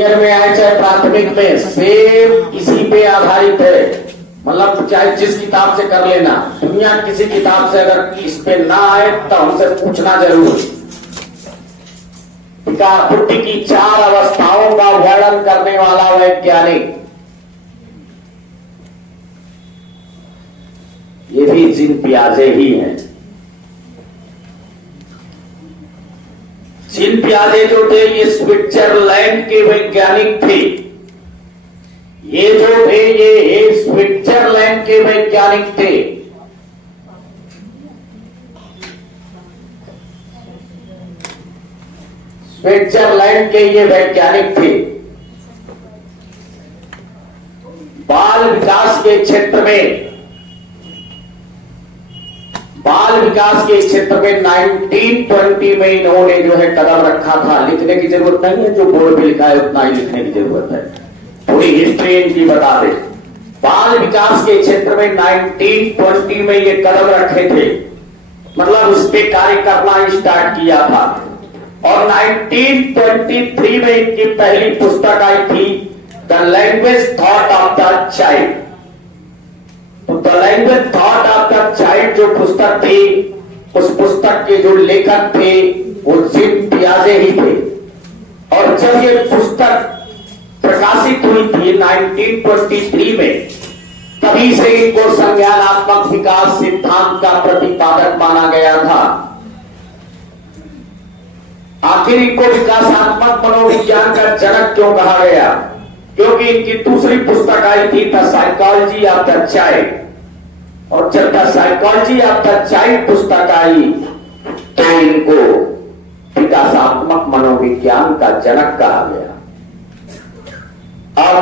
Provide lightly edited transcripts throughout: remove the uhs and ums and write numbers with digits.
Senior में आए चाहे प्राथमिक में, सेम इसी पे आधारित है। मतलब चाहे जिस किताब से कर लेना, दुनिया किसी किताब से अगर इस पे ना आए तो हमसे पूछना जरूर। पुट्टी की 4 अवस्थाओं का वर्णन करने वाला वैज्ञानिक, ये भी जीन पियाजे ही हैं। जीन पियाजे जो थे ये स्विट्जरलैंड के वैज्ञानिक थे। ये जो थे ये स्विट्जरलैंड के वैज्ञानिक थे। स्विट्जरलैंड के ये वैज्ञानिक थे। बाल विकास के क्षेत्र में, बाल विकास के क्षेत्र में 1920 में इन्होंने जो है कदम रखा था। लिखने की जरूरत नहीं है, जो बोर्ड पे लिखा है उतना ही लिखने की जरूरत है। थोड़ी हिस्ट्री इनकी बता दे। बाल विकास के क्षेत्र में 1920 में ये कदम रखे थे, मतलब उस पे कार्य करना स्टार्ट किया था। और 1923 में इनकी पहली पुस्तक आई थी, the language thought of the child. तो the language thought of the child जो पुस्तक थी, उस पुस्तक के जो लेखक थे वो जीन पियाजे ही थे। और जब ये पुस्तक प्रकाशित हुई थी 1923 में, तभी से इनको संज्ञानात्मक विकास सिद्धांत का प्रतिपादक माना गया था। आखिर इनको विकासात्मक मनोविज्ञान का जनक क्यों कहा गया? क्योंकि इनकी दूसरी पुस्तक आई थी the psychology of the child. और जब the psychology of the child पुस्तक आई तो इनको विकासात्मक मनोविज्ञान का जनक कहा गया। अब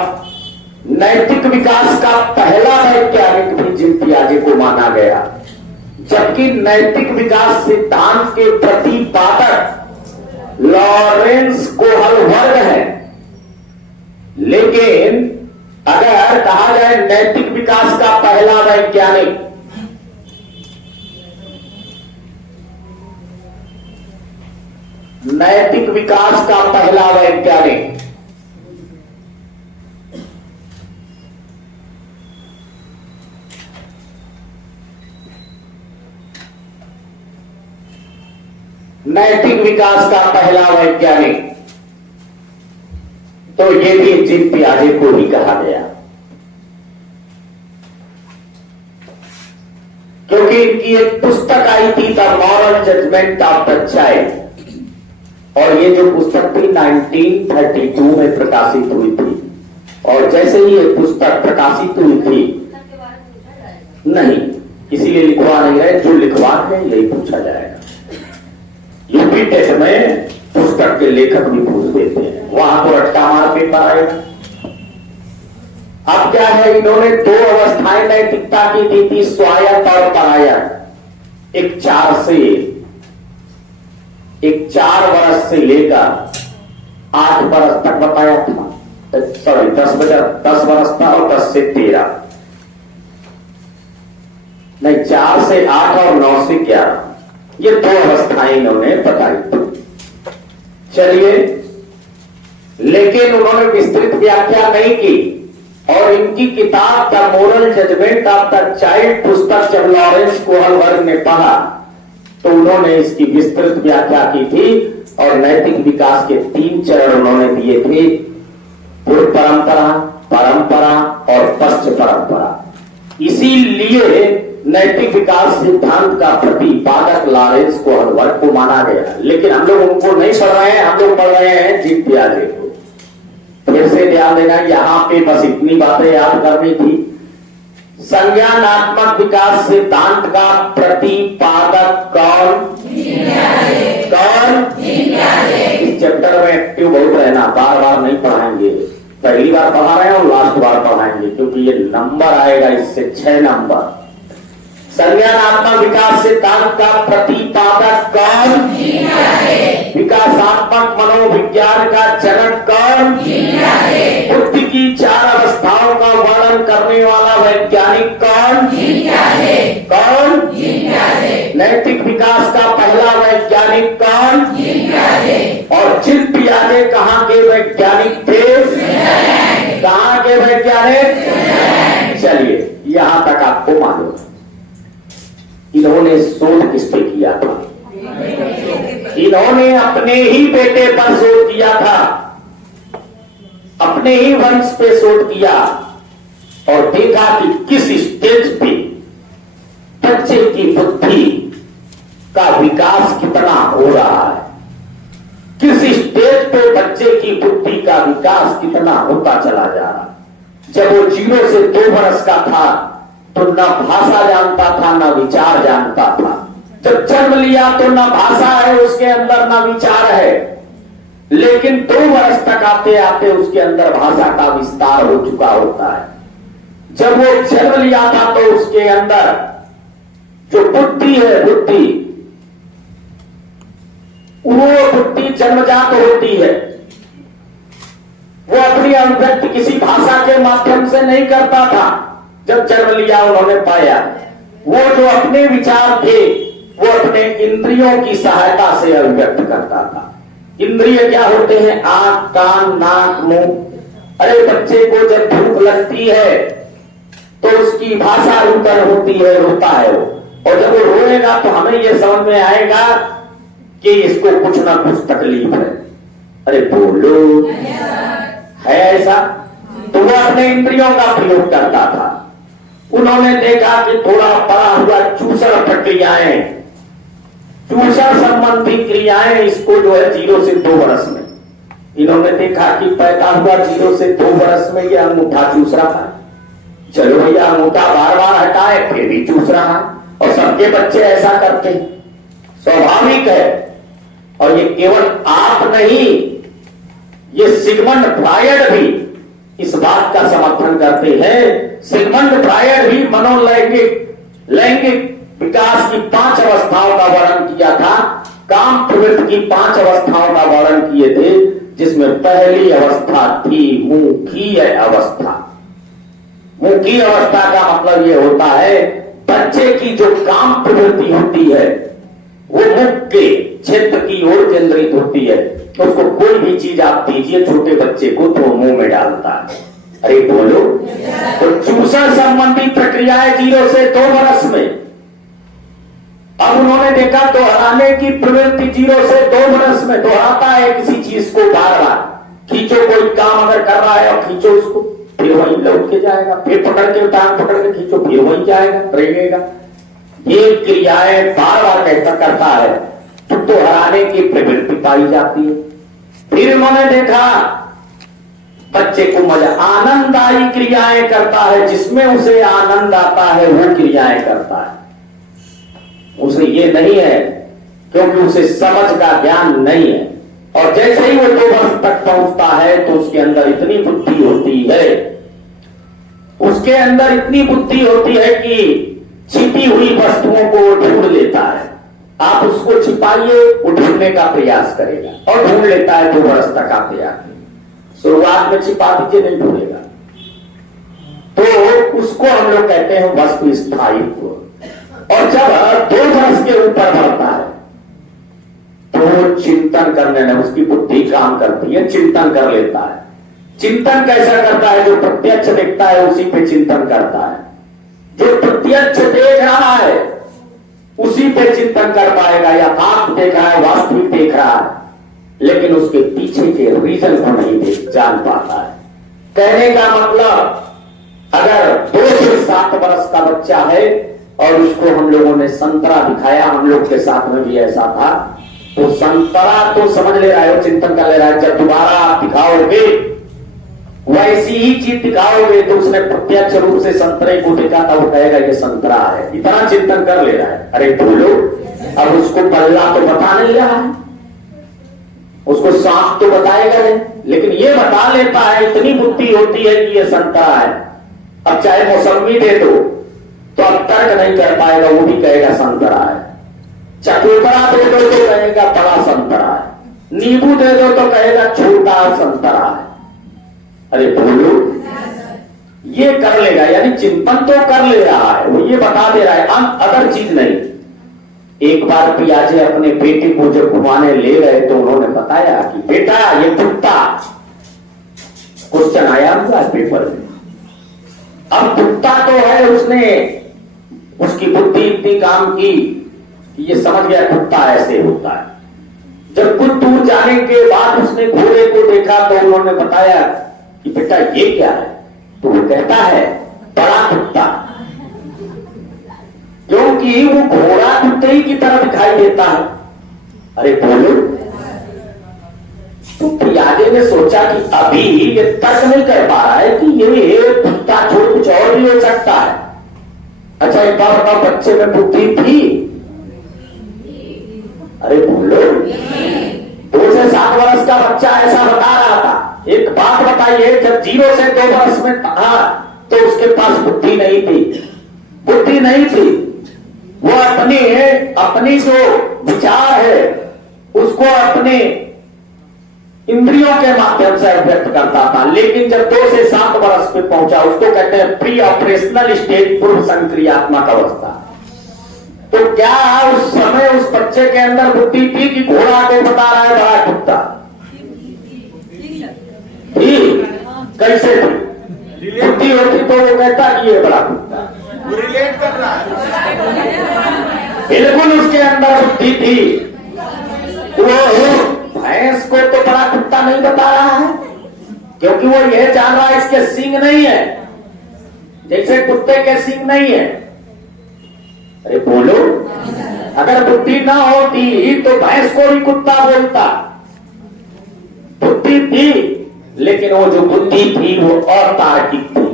नैतिक विकास का पहला वैज्ञानिक भी जीन पियाजे को माना गया, जबकि नैतिक विकास सिद्धांत के प्रतिपादक लॉरेंस कोहलबर्ग है। लेकिन अगर कहा जाए नैतिक विकास का पहला वैज्ञानिक, नैतिक विकास का पहला वैज्ञानिक नैतिक विकास का पहला वैज्ञानिक तो ये भी जीन पियाजे को ही कहा गया, क्योंकि इनकी एक पुस्तक आई थी the moral judgement of the child. और ये जो पुस्तक थी 1932 में प्रकाशित हुई थी। और जैसे ही ये पुस्तक प्रकाशित हुई थी, नहीं इसीलिए लिखवा नहीं रहे, जो लिखवा है यही पूछा जाएगा। यूपी टेस्ट में पुस्तक के लेखक भी पूछ देते हैं, वहां तो रट्टा मार पेपर आएगा। अब क्या है, इन्होंने 2 अवस्थाएं नैतिकता की दी थी, स्वायत्त और परायत्त। एक 4 वर्ष से लेकर 8 वर्ष तक बताया था, सॉरी 10 वर्ष था और 10 से 13 नहीं, 4 से 8 और 9 से 11, ये 2 अवस्थाएं इन्होंने बताई थी। चलिए, लेकिन उन्होंने विस्तृत व्याख्या नहीं की। और इनकी किताब the moral judgement of the child पुस्तक जब लॉरेंस कोहलबर्ग ने पढ़ा तो उन्होंने इसकी विस्तृत व्याख्या की थी। और नैतिक विकास के 3 चरण उन्होंने दिए थे, पूर्व परंपरा, परंपरा और पश्च परंपरा। इसीलिए नैतिक विकास सिद्धांत का प्रतिपादक लॉरेंस कोहलबर्ग को माना गया। लेकिन हम लोग उनको नहीं पढ़ रहे हैं, हम लोग पढ़ रहे हैं जीन पियाजे को। फिर से ध्यान देना, यहां पे बस इतनी बातें याद करनी थी। संज्ञानात्मक विकास सिद्धांत का प्रतिपादक कौन? कौन? इस चैप्टर में एक्टिव बहुत रहना, बार बार नहीं पढ़ाएंगे। पहली बार पढ़ा रहे हैं और लास्ट बार पढ़ाएंगे, क्योंकि ये नंबर आएगा इससे 6 नंबर। संज्ञानात्मक विकास सिद्धांत का प्रतिपादक कौन? विकासात्मक मनोविज्ञान का जनक कौन? बुद्धि की 4 अवस्थाओं का वर्णन करने वाला वैज्ञानिक कौन? कौन? नैतिक विकास का पहला वैज्ञानिक कौन? और जीन पियाजे कहां के वैज्ञानिक थे? कहां के वैज्ञानिक? चलिए यहां तक आपको मालूम। इन्होंने शोध किस पे किया था? इन्होंने अपने ही बेटे पर शोध किया था, अपने ही वंश पे शोध किया और देखा कि किस स्टेज पे बच्चे की बुद्धि का विकास कितना हो रहा है, किस स्टेज पे बच्चे की बुद्धि का विकास कितना होता चला जा रहा है। जब वो 0 से 2 वर्ष का था तो न भाषा जानता था न विचार जानता था। जब जन्म लिया तो न भाषा है उसके अंदर न विचार है, लेकिन 2 वर्ष तक आते आते उसके अंदर भाषा का विस्तार हो चुका होता है। जब वो जन्म लिया था तो उसके अंदर जो बुद्धि है, वो बुद्धि जन्मजात होती है। वो अपनी अभिव्यक्ति किसी भाषा के माध्यम से नहीं करता था। जब जन्म लिया उन्होंने पाया वो जो अपने विचार थे वो अपने इंद्रियों की सहायता से अभिव्यक्त करता था। इंद्रिय क्या होते हैं? आंख, कान, नाक, मुंह। अरे बच्चे को जब भूख लगती है तो उसकी भाषा रूपन होती है, रोता है वो, और जब वो रोएगा तो हमें ये समझ में आएगा कि इसको कुछ ना कुछ तकलीफ है। अरे बोलो, है ऐसा? तो वो अपने इंद्रियों का प्रयोग करता था। उन्होंने देखा कि थोड़ा बड़ा हुआ चूसर प्रक्रियाएं, चूसर संबंधी क्रियाएं इसको जो है 0 से 2 वर्ष में, इन्होंने देखा कि पैदा हुआ 0 से 2 वर्ष में यह अंगूठा चूस रहा है। चलो भैया अंगूठा बार बार हटाए फिर भी चूस रहा है, और सबके बच्चे ऐसा करते हैं, स्वाभाविक है। और ये केवल आप नहीं, ये सिगमंड फ्रायड भी इस बात का समर्थन करते हैं। सिगमंड फ्रायड भी लैंगिक विकास की 5 अवस्थाओं का वर्णन किया था, काम प्रवृत्ति की 5 अवस्थाओं का वर्णन किए थे, जिसमें पहली अवस्था थी मुखीय अवस्था। मुखीय अवस्था का मतलब यह होता है बच्चे की जो काम प्रवृत्ति होती है वो मुख के क्षेत्र की ओर केंद्रित होती है। तो उसको कोई भी चीज आप दीजिए छोटे बच्चे को तो मुंह में डालता है। अरे बोलो, तो चूसर संबंधी प्रक्रियाएं 0 से 2 वर्ष में। अब उन्होंने देखा दोहराने की प्रवृत्ति 0 से 2 वर्ष में, दोहराता है किसी चीज को बार बार। खींचो, कोई काम अगर कर रहा है और खींचो उसको, फिर वहीं लौट के जाएगा, फिर पकड़ के टांग पकड़ के खींचो, फिर वहीं जाएगा, रहेगा। ये क्रियाएं बार बार कैसा करता है तो दोहराने की प्रवृत्ति पाई जाती है। फिर उन्होंने देखा बच्चे को मजा, आनंददायी क्रियाएं करता है, जिसमें उसे आनंद आता है वो क्रियाएं करता है। उसे ये नहीं है क्योंकि उसे समझ का ज्ञान नहीं है। और जैसे ही वो 2 वर्ष तक पहुंचता है तो उसके अंदर इतनी बुद्धि होती है, उसके अंदर इतनी बुद्धि होती है कि छिपी हुई वस्तुओं को ढूंढ लेता है। आप उसको छिपाइए, वो ढूंढने का प्रयास करेगा और ढूंढ लेता है 2 वर्ष तक आते आते। शुरुआत में छिपा दीजिए, नहीं ढूंढेगा। तो उसको हम लोग कहते हैं वस्तु स्थायित्व। और जब 2 वर्ष के ऊपर बढ़ता है तो चिंतन करने में उसकी बुद्धि काम करती है, चिंतन कर लेता है। चिंतन कैसा करता है? जो प्रत्यक्ष देखता है उसी पे चिंतन करता है। जो प्रत्यक्ष देख रहा है उसी पे चिंतन कर पाएगा, या आप देख रहा है, वास्तविक देख रहा है, लेकिन उसके पीछे के रीजन को नहीं जान पाता है। कहने का मतलब, अगर 2 से 7 वर्ष का बच्चा है और उसको हम लोगों ने संतरा दिखाया, हम लोग के साथ में भी ऐसा था, तो संतरा तो समझ ले रहा है, वो चिंतन कर ले रहा है। जब दोबारा आप दिखाओगे वैसी ही चीज दिखाओगे तो उसने प्रत्यक्ष रूप से संतरे को देखा था, वो कहेगा ये संतरा है, इतना चिंतन कर ले रहा है। अरे बोलो, अब उसको पल्ला तो बता नहीं रहा है, उसको सांप तो बताएगा नहीं, लेकिन ये बता लेता है, इतनी बुद्धि होती है कि ये संतरा है। अब चाहे मौसमी दे दो तो अब तर्क नहीं कर पाएगा, वो भी कहेगा संतरा है। चकोतरा दे दो तो कहेगा बड़ा संतरा है, नींबू दे दो तो कहेगा छोटा संतरा है। अरे बोलो, ये कर लेगा, यानी चिंतन तो कर ले रहा है, वो ये बता दे रहा है, अदर चीज नहीं। एक बार पियाजे अपने बेटे को जब घुमाने ले गए तो उन्होंने बताया कि बेटा ये कुत्ता आता है पेपर में। अब कुत्ता तो है, उसने उसकी बुद्धि इतनी काम की कि ये समझ गया कुत्ता ऐसे होता है। जब कुछ दूर जाने के बाद उसने घोड़े को देखा तो उन्होंने बताया कि बेटा ये क्या है, तो वो कहता है बड़ा कुत्ता, क्योंकि वो घोड़ा कुत्ते ही की तरह दिखाई देता है। अरे बोलो, तो पियाजे ने सोचा कि अभी ये तर्क नहीं कर पा रहा है कि ये कुत्ता छोड़ कुछ और भी हो सकता है। अच्छा एक बार बताओ, बच्चे में बुद्धि थी? अरे बोलो, 2 से 7 वर्ष का बच्चा ऐसा बता रहा था। एक बात बताइए, जब 0 से 2 वर्ष में था तो उसके पास बुद्धि नहीं थी, बुद्धि नहीं थी। वो अपनी जो विचार है उसको अपने इंद्रियों के माध्यम से व्यक्त करता था। लेकिन जब 2 से 7 वर्ष पे पहुंचा, उसको कहते हैं प्री ऑपरेशनल स्टेज, पूर्व संक्रियात्मक अवस्था। तो क्या उस समय उस बच्चे के अंदर बुद्धि थी कि घोड़ा को बता रहा है बड़ा कुत्ता? थी? कैसे थी? बुद्धि होती तो वो कहता कि ये बड़ा कुत्ता, रिलेट कर रहा है। बिल्कुल उसके अंदर बुद्धि थी। वो भैंस को तो बड़ा कुत्ता नहीं बता रहा है, क्योंकि वो यह जान रहा है इसके सींग नहीं है, जैसे कुत्ते के सींग नहीं है। अरे बोलो, अगर बुद्धि ना होती तो भैंस को भी कुत्ता बोलता। बुद्धि थी, लेकिन वो जो बुद्धि थी वो अतार्किक थी,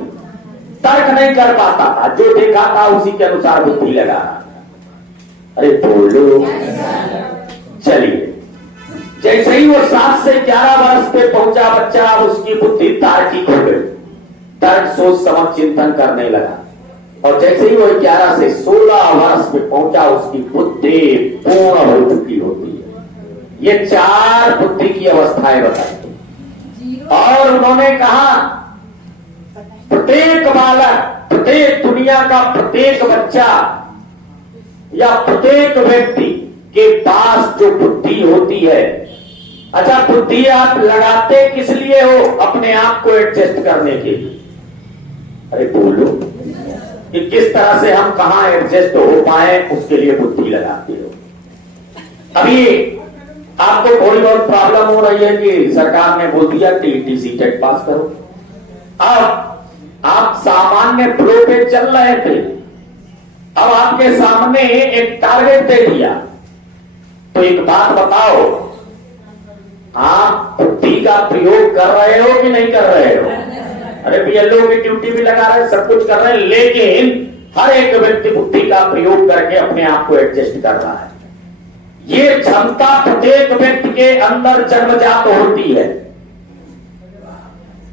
तर्क नहीं कर पाता था, जो देखा था उसी के अनुसार बुद्धि लगा। अरे बोलो, चलिए जैसे ही वो 7 से 11 वर्ष पे पहुंचा बच्चा, उसकी बुद्धि तार्किक हो गई, तर्क सोच समझ चिंतन करने लगा। और जैसे ही वो 11 से 16 वर्ष पे पहुंचा, उसकी बुद्धि पूर्ण हो चुकी होती है। ये 4 बुद्धि की अवस्थाएं बताई। और उन्होंने कहा प्रत्येक बालक, प्रत्येक दुनिया का प्रत्येक बच्चा या प्रत्येक व्यक्ति के पास जो बुद्धि होती है, अच्छा बुद्धि आप लगाते किस लिए हो? अपने आप को एडजस्ट करने के लिए। अरे बोलो कि किस तरह से हम कहां एडजस्ट हो पाए, उसके लिए बुद्धि लगाते हो। अभी आपको थोड़ी बहुत प्रॉब्लम हो रही है कि सरकार ने बोल दिया टीईटी सीटेट पास करो। अब आप सामान्य फ्लो पे चल रहे थे, अब आपके सामने एक टारगेट दे दिया, तो एक बात बताओ, आप बुद्धि का प्रयोग कर रहे हो कि नहीं कर रहे हो? अरे बीएलओ की ड्यूटी भी लगा रहे हैं, सब कुछ कर रहे हैं, लेकिन हर एक व्यक्ति बुद्धि का प्रयोग करके अपने आप को एडजस्ट कर रहा है। ये क्षमता प्रत्येक व्यक्ति के अंदर जन्मजात होती है।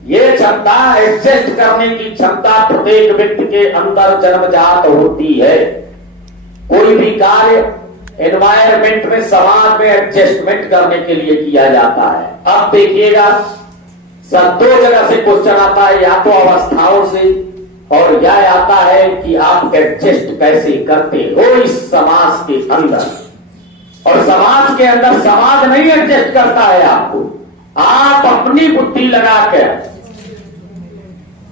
ये क्षमता एडजस्ट करने की क्षमता प्रत्येक व्यक्ति के अंदर जन्मजात होती है। कोई भी कार्य एनवायरमेंट में, समाज में एडजस्टमेंट करने के लिए किया जाता है। अब देखिएगा, सब 2 जगह से क्वेश्चन आता है, या तो अवस्थाओं से और या आता है कि आप एडजस्ट कैसे करते हो इस समाज के अंदर। और समाज के अंदर समाज नहीं एडजस्ट करता है आपको, आप अपनी बुद्धि लगाकर,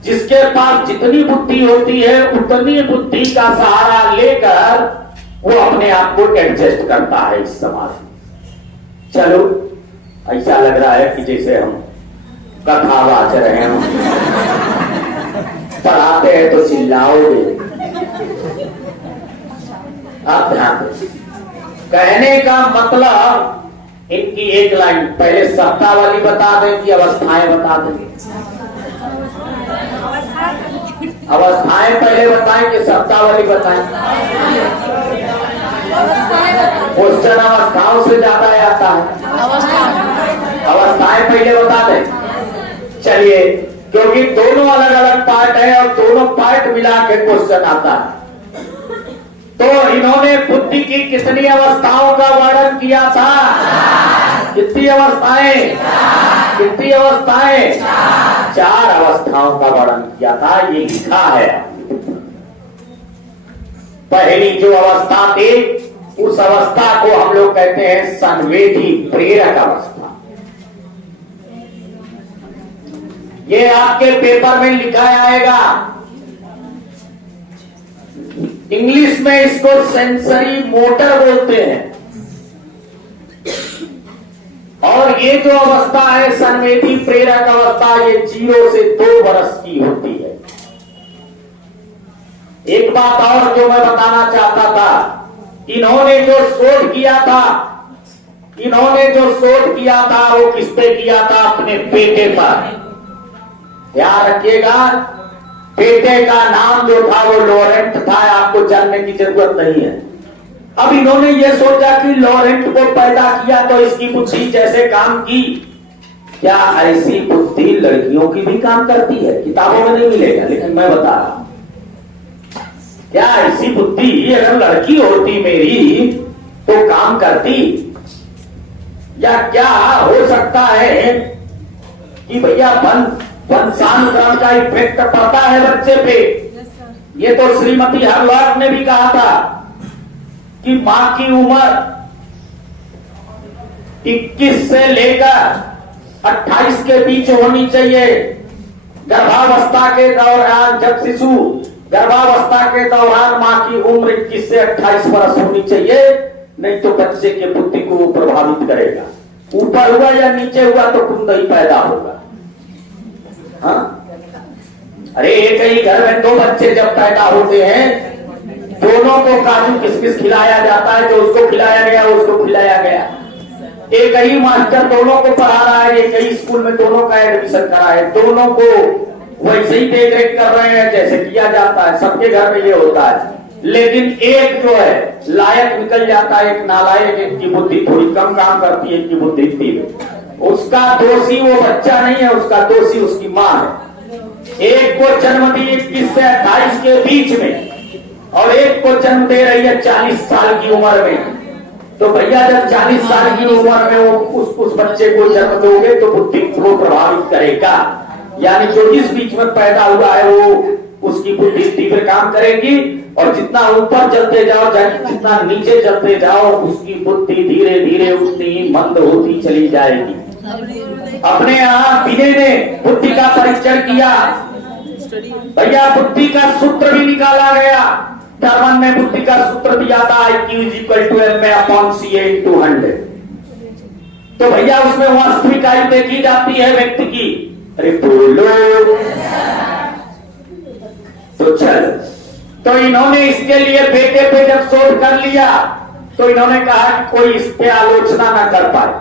जिसके पास जितनी बुद्धि होती है उतनी बुद्धि का सहारा लेकर वो अपने आप को एडजस्ट करता है इस समाज में। चलो, ऐसा लग रहा है कि जैसे हम कथा वाच रहे हैं, पढ़ाते हैं तो चिल्लाओगे। आप ध्यान दें, कहने का मतलब इनकी एक लाइन पहले सत्ता वाली बता दें कि अवस्थाएं बता दें? अवस्थाएं पहले बताएं कि सत्ता वाली बताएं? क्वेश्चन अवस्थाओं से ज्यादा आता है, अवस्थाएं पहले बता दें। चलिए, क्योंकि दोनों अलग अलग पार्ट है और दोनों पार्ट मिला के क्वेश्चन आता है। तो इन्होंने बुद्धि की कितनी अवस्थाओं का वर्णन किया था? कितनी अवस्थाएं? कितनी अवस्थाएं? 4 अवस्थाओं का वर्णन किया था, ये लिखा है। पहली जो अवस्था थी, उस अवस्था को हम लोग कहते हैं संवेदी प्रेरक अवस्था। ये आपके पेपर में लिखा आएगा। इंग्लिश में इसको सेंसरी मोटर बोलते हैं। और ये जो अवस्था है संवेदी प्रेरक अवस्था, ये 0 से 2 वर्ष की होती है। एक बात और जो मैं बताना चाहता था, इन्होंने जो शोध किया था वो किस पे किया था? अपने बेटे पर। ध्यान रखिएगा, बेटे का नाम जो था वो लॉरेंट था, आपको जानने की जरूरत नहीं है। अब इन्होंने ये सोचा कि लॉरेंट को पैदा किया तो इसकी बुद्धि जैसे काम की, क्या ऐसी बुद्धि लड़कियों की भी काम करती है? किताबों में नहीं मिलेगा, लेकिन मैं बता रहा हूं, क्या ऐसी बुद्धि अगर लड़की होती मेरी तो काम करती? या क्या हो सकता है कि भैया वंशानुक्रम का इफेक्ट पड़ता है बच्चे पे? ये तो श्रीमती हरवार्ड ने भी कहा था कि मां की उम्र 21 से लेकर 28 के बीच होनी चाहिए। गर्भावस्था के दौरान, जब शिशु गर्भावस्था के दौरान मां की उम्र 21 से 28 वर्ष होनी चाहिए, नहीं तो बच्चे के बुद्धि को वो प्रभावित करेगा। ऊपर हुआ या नीचे हुआ तो कुंदई पैदा होगा। हाँ? अरे एक ही घर में 2 बच्चे जब पैदा होते हैं, दोनों को काजू किशमिश खिलाया जाता है, जो उसको खिलाया गया उसको खिलाया गया। एक ही मास्टर दोनों को पढ़ा रहा है, एक ही स्कूल में दोनों का एडमिशन करा है, दोनों को वैसे ही देख रेख कर रहे हैं जैसे किया जाता है। सबके घर में ये होता है। लेकिन एक जो है लायक निकल जाता है, एक नालायक, एक की बुद्धि थोड़ी कम काम करती है, एक की बुद्धि तीव्र। उसका दोषी वो बच्चा नहीं है, उसका दोषी उसकी मां है। एक को जन्म दी 21 से 28 के बीच में और एक को जन्म दे रही है 40 साल की उम्र में। तो भैया जब 40 साल की उम्र में वो उस बच्चे को जन्म दोगे तो बुद्धि को प्रभावित करेगा। यानी जो जिस बीच में पैदा हुआ है वो उसकी बुद्धि तीव्र काम करेगी, और जितना ऊपर चलते जाओ, जितना नीचे चलते जाओ, उसकी बुद्धि धीरे धीरे उतनी ही मंद होती चली जाएगी। अपने यहाँ विनय ने बुद्धि का परीक्षण किया, भैया बुद्धि का सूत्र भी निकाला गया। टर्मन ने बुद्धि का सूत्र दिया था IQ = MA/CA × 100। तो भैया उसमें वास्तविक आयु देखी जाती है व्यक्ति की। अरे बोलो तो चल। तो इन्होंने इसके लिए बेटे पे जब शोध कर लिया तो इन्होंने कहा कि कोई इस पे आलोचना ना कर पाए,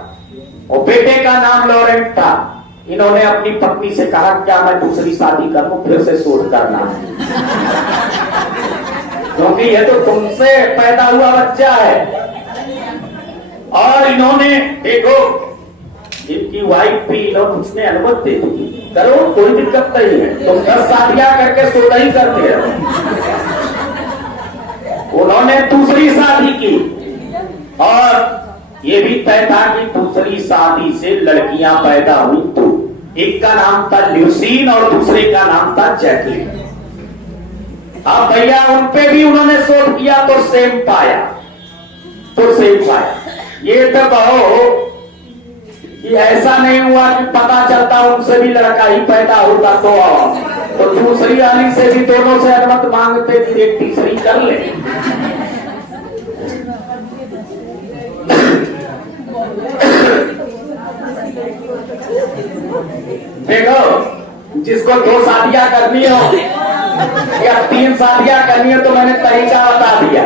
और बेटे का नाम लॉरेंट था। इन्होंने अपनी पत्नी से कहा क्या मैं दूसरी शादी करूं, फिर से शोध करना है, क्योंकि ये तो तुमसे पैदा हुआ बच्चा है। और इन्होंने देखो, इनकी वाइफ भी उसने अनुमति दे दी, करो कोई दिक्कत नहीं है, तुम 10 शादियां करके सोदा ही करते हो। उन्होंने दूसरी शादी की, और ये भी तय था कि दूसरी शादी से लड़कियां पैदा हुई। तो एक का नाम था ल्यूसीन और दूसरे का नाम था जैकलिन। अब भैया उन पे भी उन्होंने शोध किया तो सेम पाया। ये तो कहो कि ऐसा नहीं हुआ कि पता चलता उनसे भी लड़का ही पैदा होता तो दूसरी वाली से भी दोनों से अनुमति मांगते कि एक तीसरी कर ले। देखो, जिसको 2 शादियां करनी हो या 3 शादियां करनी हो तो मैंने तरीका बता दिया।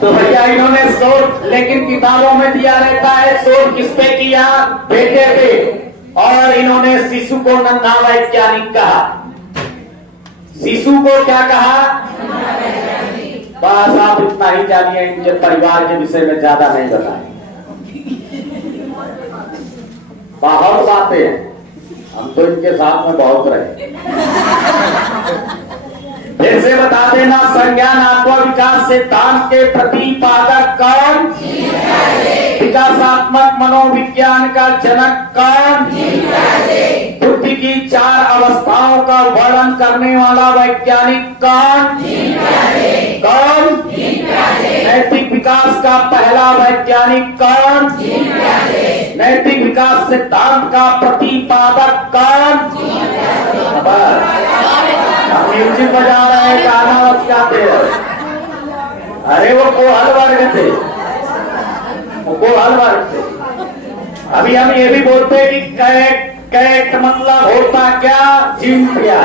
तो भैया इन्होंने शोध, लेकिन किताबों में दिया रहता है शोध किस पे किया? बेटे पे। और इन्होंने शिशु को नन्हा वैज्ञानिक कहा। शिशु को क्या कहा? बस आप इतना ही जानिए, इनके परिवार के विषय में ज्यादा नहीं बताएं। बहुत बातें हैं, हम तो इनके साथ में बहुत रहे। फिर से बता देना, संज्ञानात्मक विकास सिद्धांत के प्रतिपादक कौन? विकासात्मक मनोविज्ञान का जनक कौन? बुद्धि की 4 अवस्थाओं का वर्णन करने वाला वैज्ञानिक कौन? कौन? नैतिक विकास का पहला वैज्ञानिक कौन? नैतिक विकास सिद्धांत का प्रतिपादक कौन? म्यूजिक बजा रहे हैं, गाना बजाते हैं। अरे वो कोहल वर्ग थे, वो कोहल वर्ग थे। अभी हम ये भी बोलते हैं कि कैट मतलब होता क्या? चिंपिया।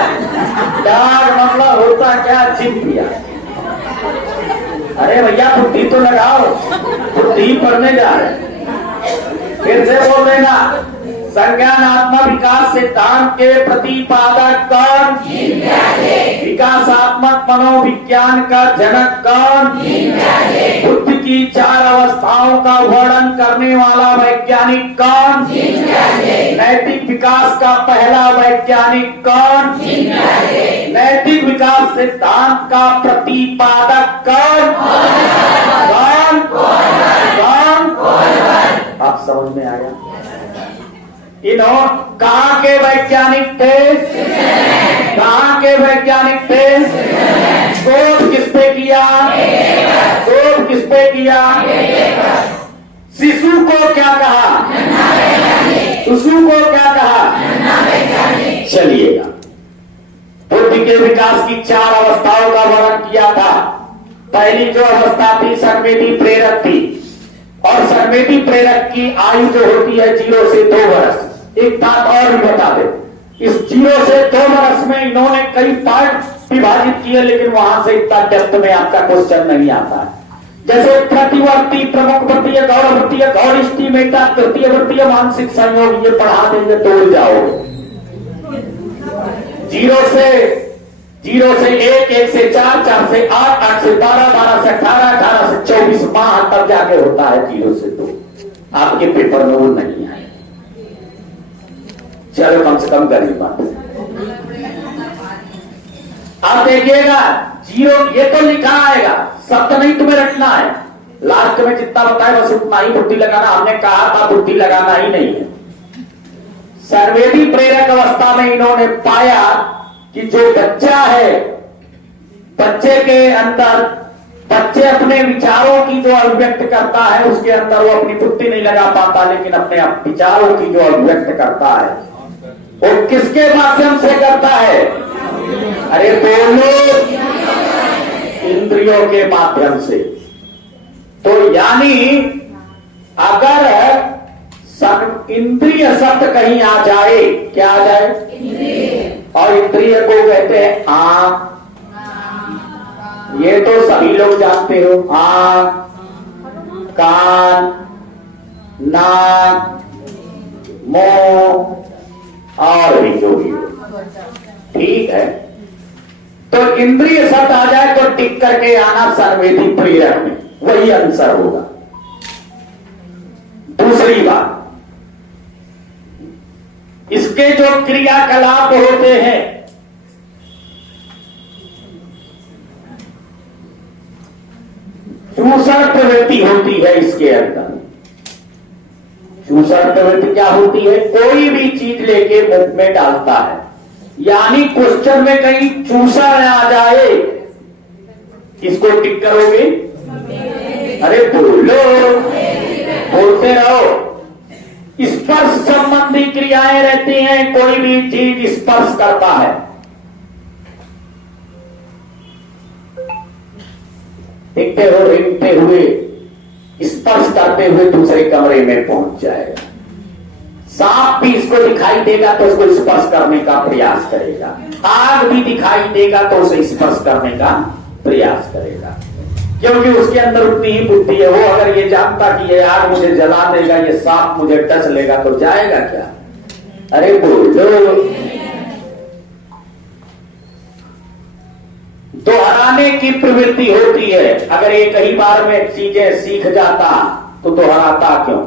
डाग मतलब होता क्या? चिंपिया। अरे भैया बुद्धि तो लगाओ, बुद्धि पढ़ने जा रहे। फिर से बोल देना, संज्ञानात्मक विकास सिद्धांत के प्रतिपादक कौन? विकासात्मक मनोविज्ञान का जनक कौन? बुद्धि की 4 अवस्थाओं का वर्णन करने वाला वैज्ञानिक कौन? नैतिक विकास का पहला वैज्ञानिक कौन? नैतिक विकास सिद्धांत का प्रतिपादक कौन? कौन? आप समझ में आया? इन्होंने कहां के वैज्ञानिक थे? कहां के वैज्ञानिक थे? शोध किस पे किया? शोध किस पे किया? शिशु को क्या कहा? शिशु को क्या कहा? चलिएगा, बुद्धि के विकास की 4 अवस्थाओं का वर्णन किया था। पहली जो अवस्था थी संवेदी प्रेरक थी, और संवेदी प्रेरक की आयु जो होती है 0 से 2 वर्ष। एक बात और भी बता दे, इस 0 से 2 वर्ष में इन्होंने कई पार्ट विभाजित किए, लेकिन वहां से इतना डेप्थ में आपका क्वेश्चन नहीं आता है। जैसे प्रतिवर्ती, प्रमुख वृत्तीय, गौर वृत्तीय, गौरिष्ठी, मेटा, तृतीय वृत्तीय, मानसिक संयोग, ये पढ़ा देंगे तो उड़ जाओगे। 0 से 1, 1 से 4, 4 से 8, 8 से 12, 12 से 18, 18 से 24 माह तब जाके होता है 0 से 2। आपके पेपर में वो नहीं आए। चलो कम से कम गरीब बात। आप देखिएगा 0 ये तो लिखा आएगा, शब्द नहीं तुम्हें रटना है। लास्ट में जितना बताए बस उतना ही बुद्धि लगाना। हमने कहा था बुद्धि लगाना ही नहीं है। संवेदी प्रेरक अवस्था में इन्होंने पाया कि जो बच्चा है, बच्चे के अंदर, बच्चे अपने विचारों की जो अभिव्यक्त करता है उसके अंदर वो अपनी बुद्धि नहीं लगा पाता, लेकिन अपने विचारों की जो अभिव्यक्त करता है वो किसके माध्यम से करता है? अरे बोलो, इंद्रियों के माध्यम से। तो यानी अगर इंद्रिय शब्द कहीं आ जाए, क्या आ जाए? और इंद्रिय को कहते हैं आंख। ये तो सभी लोग जानते हो, आंख, कान, नाक, मुंह और भी जो भी हो, ठीक है। तो इंद्रिय शब्द आ जाए तो टिक करके आना संवेदी प्रेरक में, वही आंसर होगा। दूसरी बात, इसके जो क्रियाकलाप होते हैं, चूषण प्रवृत्ति होती है इसके अंदर। चूषण प्रवृत्ति क्या होती है? कोई भी चीज लेके मुंह में डालता है, यानी क्वेश्चन में कहीं चूषण आ जाए, किसको टिक करोगे? अरे बोलो, बोलते रहो। स्पर्श संबंधी क्रियाएं रहती हैं, कोई भी चीज स्पर्श करता है। दिखते हो, रेंगते हुए, स्पर्श करते हुए दूसरे कमरे में पहुंच जाएगा। सांप भी इसको दिखाई देगा तो उसको स्पर्श करने का प्रयास करेगा। आग भी दिखाई देगा तो उसे स्पर्श करने का प्रयास करेगा, क्योंकि उसके अंदर उतनी ही बुद्धि है। वो अगर ये जानता कि ये आग मुझे जला देगा, ये सांप मुझे टच लेगा, तो जाएगा क्या? अरे बोलो। दोहराने की प्रवृत्ति होती है। अगर ये कई बार में चीजें सीख जाता तो दोहराता क्यों?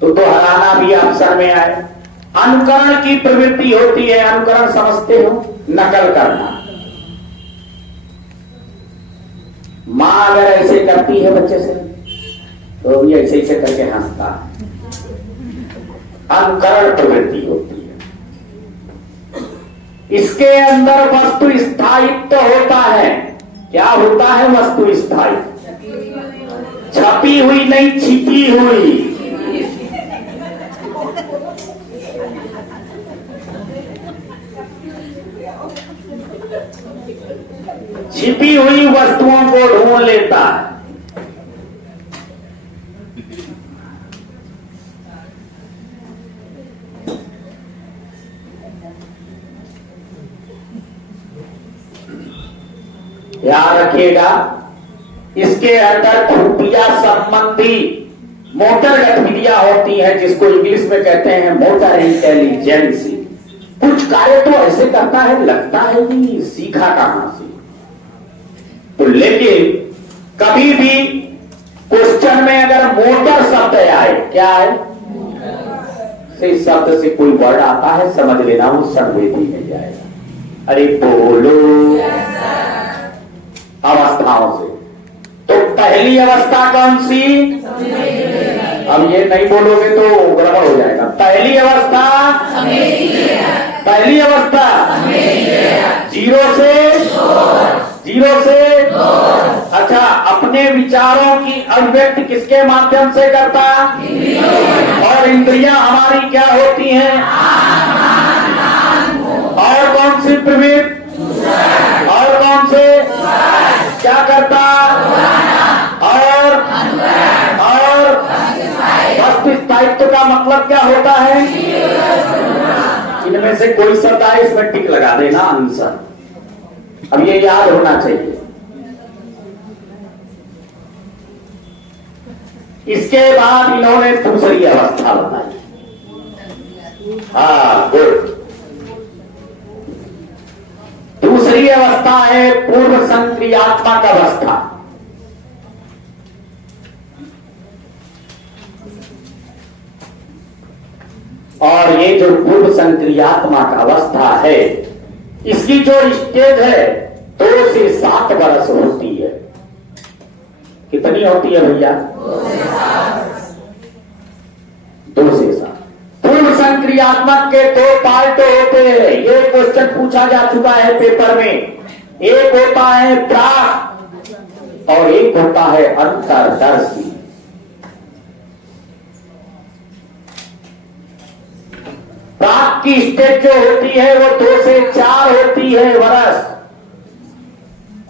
तो दोहराना भी अवसर में आए। अनुकरण की प्रवृत्ति होती है। अनुकरण समझते हो? नकल करना। मां अगर ऐसे करती है बच्चे से तो भी ऐसे ऐसे करके हंसता है, अनुकरण प्रवृत्ति होती है। इसके अंदर वस्तु स्थायित्व होता है। क्या होता है वस्तु स्थायित्व? छपी हुई नहीं, छिपी हुई। छिपी हुई वस्तुओं को ढूंढ लेता है। ध्यान रखिएगा, इसके अंदर खुफिया संबंधी मोटर गतिविधियां होती हैं, जिसको इंग्लिश में कहते हैं मोटर इंटेलिजेंसी। कुछ कार्य तो ऐसे करता है, लगता है कि सीखा कहां से। तो लेकिन कभी भी क्वेश्चन में अगर मोटर शब्द आए, क्या है, से शब्द से कोई वर्ड आता है, समझ लेना वो संवेदी में जाएगा। अरे बोलो अवस्थाओं से। तो पहली अवस्था कौन सी? अब ये नहीं बोलोगे तो गड़बड़ हो जाएगा। पहली अवस्था, पहली अवस्था जीरो से अच्छा, अपने विचारों की अभिव्यक्ति किसके माध्यम से करता? और इंद्रियां हमारी क्या होती हैं? और कौन सी प्रवृत्ति? और कौन से क्या करता? और वस्तु स्थायित्व का मतलब क्या होता है? इनमें से कोई शब्द आए इसमें टिक लगा देना, आंसर। अब ये याद होना चाहिए। इसके बाद इन्होंने दूसरी अवस्था बताई। हाँ, गुड। दूसरी अवस्था है पूर्व संक्रियात्मक अवस्था। और ये जो पूर्व संक्रियात्मक अवस्था है, इसकी जो स्टेज है 2 से 7 वर्ष होती है। कितनी होती है भैया? 2 से 7। पूर्व संक्रियात्मक के 2 पार्ट होते हैं। ये क्वेश्चन पूछा जा चुका है पेपर में। एक होता है प्राक और एक होता है अंतर्दर्शी। प्राक की स्टेज जो होती है वो 2 से 4 होती है वर्ष,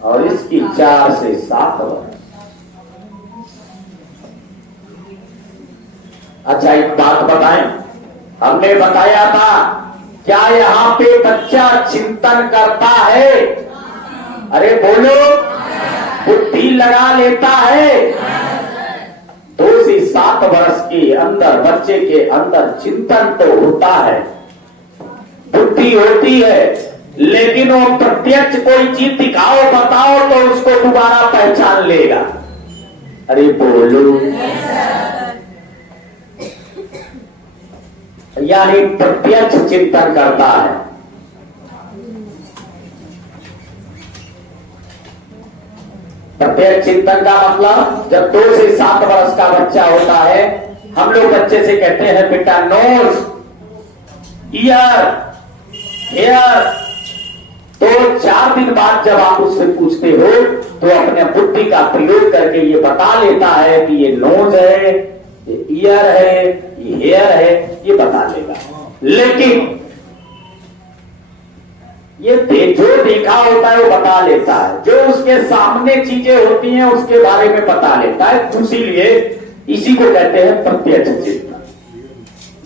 और इसकी 4 से 7 वर्ष। अच्छा, एक बात बताएं, हमने बताया था क्या यहां पे बच्चा चिंतन करता है? अरे बोलो, बुद्धि लगा लेता है? 2 से 7 वर्ष के अंदर बच्चे के अंदर चिंतन तो होता है, बुद्धि होती है, लेकिन वो प्रत्यक्ष कोई चीज दिखाओ, बताओ तो उसको दोबारा पहचान लेगा। अरे बोलो, यानी प्रत्यक्ष चिंतन करता है। प्रत्यक्ष चिंतन का मतलब, जब 2 से 7 वर्ष का बच्चा होता है, हम लोग बच्चे से कहते हैं बेटा नोज, ईयर, हेयर। तो 4 दिन बाद जब आप उससे पूछते हो तो अपने बुद्धि का प्रयोग करके ये बता लेता है कि ये नोज है, ये ईयर है, ये हेयर है, ये बता लेगा। लेकिन ये जो देखा होता है वो बता लेता है, जो उसके सामने चीजें होती हैं उसके बारे में बता लेता है। इसीलिए इसी को कहते हैं प्रत्यक्ष चिंतन।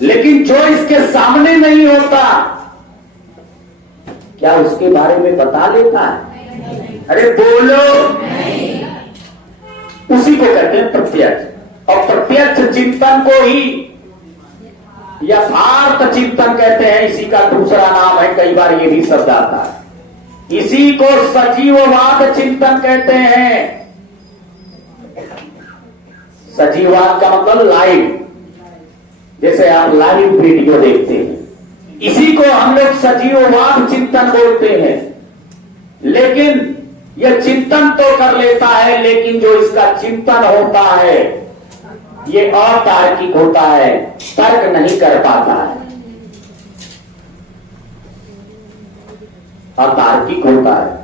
लेकिन जो इसके सामने नहीं होता, क्या उसके बारे में बता लेता है? अरे बोलो, उसी को कहते हैं प्रत्यक्ष। और प्रत्यक्ष चिंतन को ही यथार्थ चिंतन कहते हैं। इसी का दूसरा नाम है, कई बार ये भी शब्द आता है, इसी को सजीववाद चिंतन कहते हैं। सजीववाद का मतलब लाइव, जैसे आप लाइव वीडियो देखते हैं, इसी को हम लोग सजीववाद चिंतन बोलते हैं। लेकिन यह चिंतन तो कर लेता है, लेकिन जो इसका चिंतन होता है ये अतार्किक होता है, तर्क नहीं कर पाता है, अतार्किक होता है।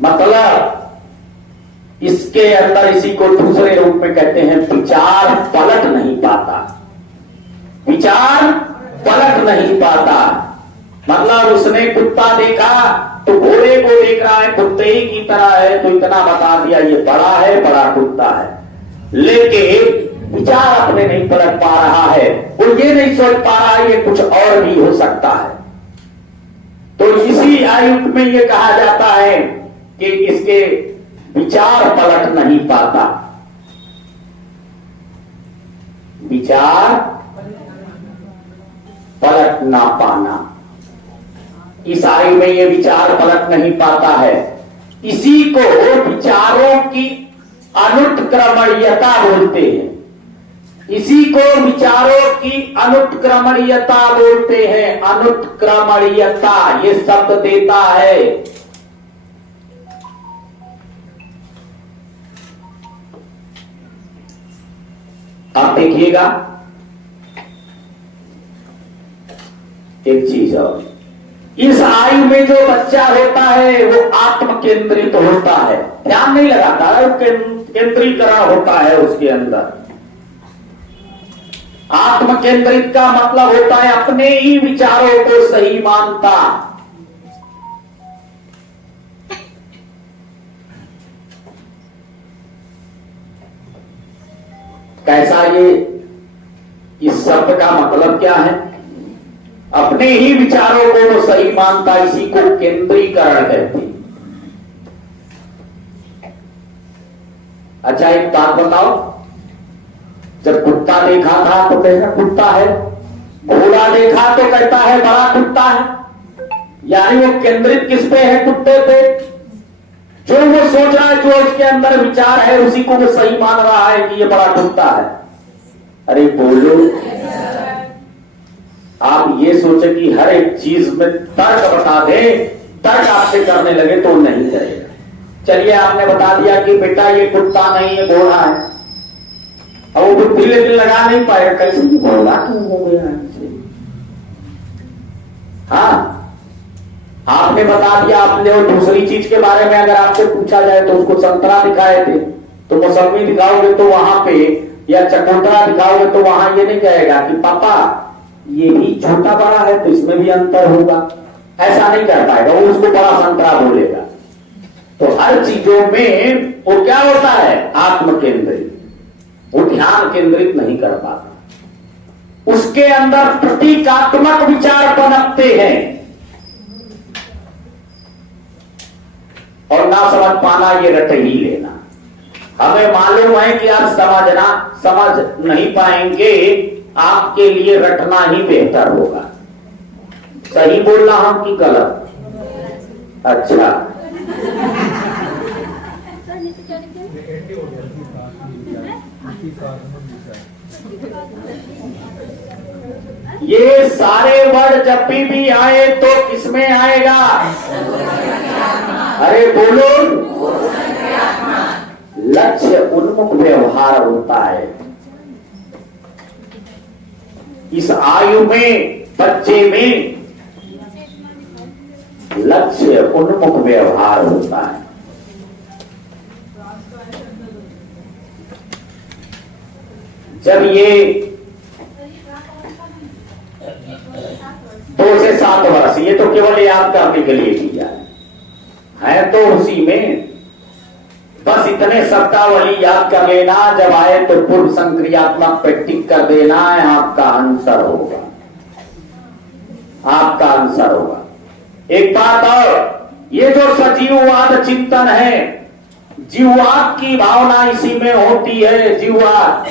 मतलब इसके अंदर इसी को दूसरे रूप में कहते हैं विचार पलट नहीं पाता, विचार पलट नहीं पाता। मतलब उसने कुत्ता देखा तो घोड़े को देख रहा है कुत्ते ही की तरह है, तो इतना बता दिया ये बड़ा है, बड़ा कुत्ता है, लेकिन विचार अपने नहीं पलट पा रहा है, वो ये नहीं सोच पा रहा है ये कुछ और भी हो सकता है। तो इसी आयु में ये कहा जाता है कि इसके विचार पलट नहीं पाता, विचार पलट ना पाना, इस आयु में ये विचार पलट नहीं पाता है। इसी को विचारों की अनुत्क्रमणीयता बोलते हैं, इसी को विचारों की अनुत्क्रमणीयता बोलते हैं। अनुत्क्रमणीयता ये शब्द देता है, आप देखिएगा एक चीज और, इस आयु में जो बच्चा होता है वो आत्म केंद्रित होता है, ध्यान नहीं लगाता है, केंद्रीकरण होता है उसके अंदर। आत्म केंद्रित का मतलब होता है अपने ही विचारों को सही मानता। कैसा ये, इस शब्द का मतलब क्या है? अपने ही विचारों को वो सही मानता, इसी को केंद्रीकरण कहते हैं। अच्छा एक बात बताओ, जब कुत्ता देखा था तो कहता कुत्ता है, घोड़ा देखा तो कहता है बड़ा कुत्ता है, यानी वो केंद्रित किस पे है? कुत्ते पे। जो वो सोच रहा है, जो उसके अंदर विचार है, उसी को वो सही मान रहा है कि ये बड़ा कुत्ता है। अरे बोलो, आप ये सोचे कि हर एक चीज में तर्क बता दे, तर्क आपसे करने लगे तो नहीं करेगा। चलिए आपने बता दिया कि बेटा ये कुत्ता नहीं है, घोड़ा है, अब वो बुद्धि लेकिन लगा नहीं पाएगा, कैसे घोड़ा क्यों हो गया है? हाँ, आपने बता दिया, आपने वो दूसरी चीज के बारे में अगर आपसे पूछा जाए तो उसको संतरा दिखाए थे, तो मौसमी दिखाओगे तो वहां पे, या चकोतरा दिखाओगे तो वहां ये नहीं कहेगा कि पापा ये भी छोटा बड़ा है तो इसमें भी अंतर होगा, ऐसा नहीं कर पाएगा, वो उसको बड़ा संतरा बोलेगा। तो हर चीजों में वो क्या होता है? आत्म केंद्रित, वो ध्यान केंद्रित नहीं कर पाता, उसके अंदर प्रतीकात्मक विचार पनपते हैं और ना समझ पाना ये रट ही लेना। हमें मालूम है कि आप समझ नहीं पाएंगे, आपके लिए रटना ही बेहतर होगा। सही बोलना हम की गलत? अच्छा, ये सारे वर्ड जब भी आए तो किसमें आएगा? अरे बोलो, लक्ष्य उन्मुख व्यवहार होता है। इस आयु में बच्चे में लक्ष्य उन्मुख व्यवहार होता है। जब ये 2 से 7 वर्ष, ये तो केवल याद करने के लिए किया है तो उसी में बस इतने शब्दावली याद कर लेना, जब आए तो पूर्व संक्रियात्मक प्रैक्टिस कर देना है, आपका आंसर होगा, आपका आंसर होगा। एक बात और, ये जो सजीववाद चिंतन है, जीववाद की भावना इसी में होती है। जीववाद,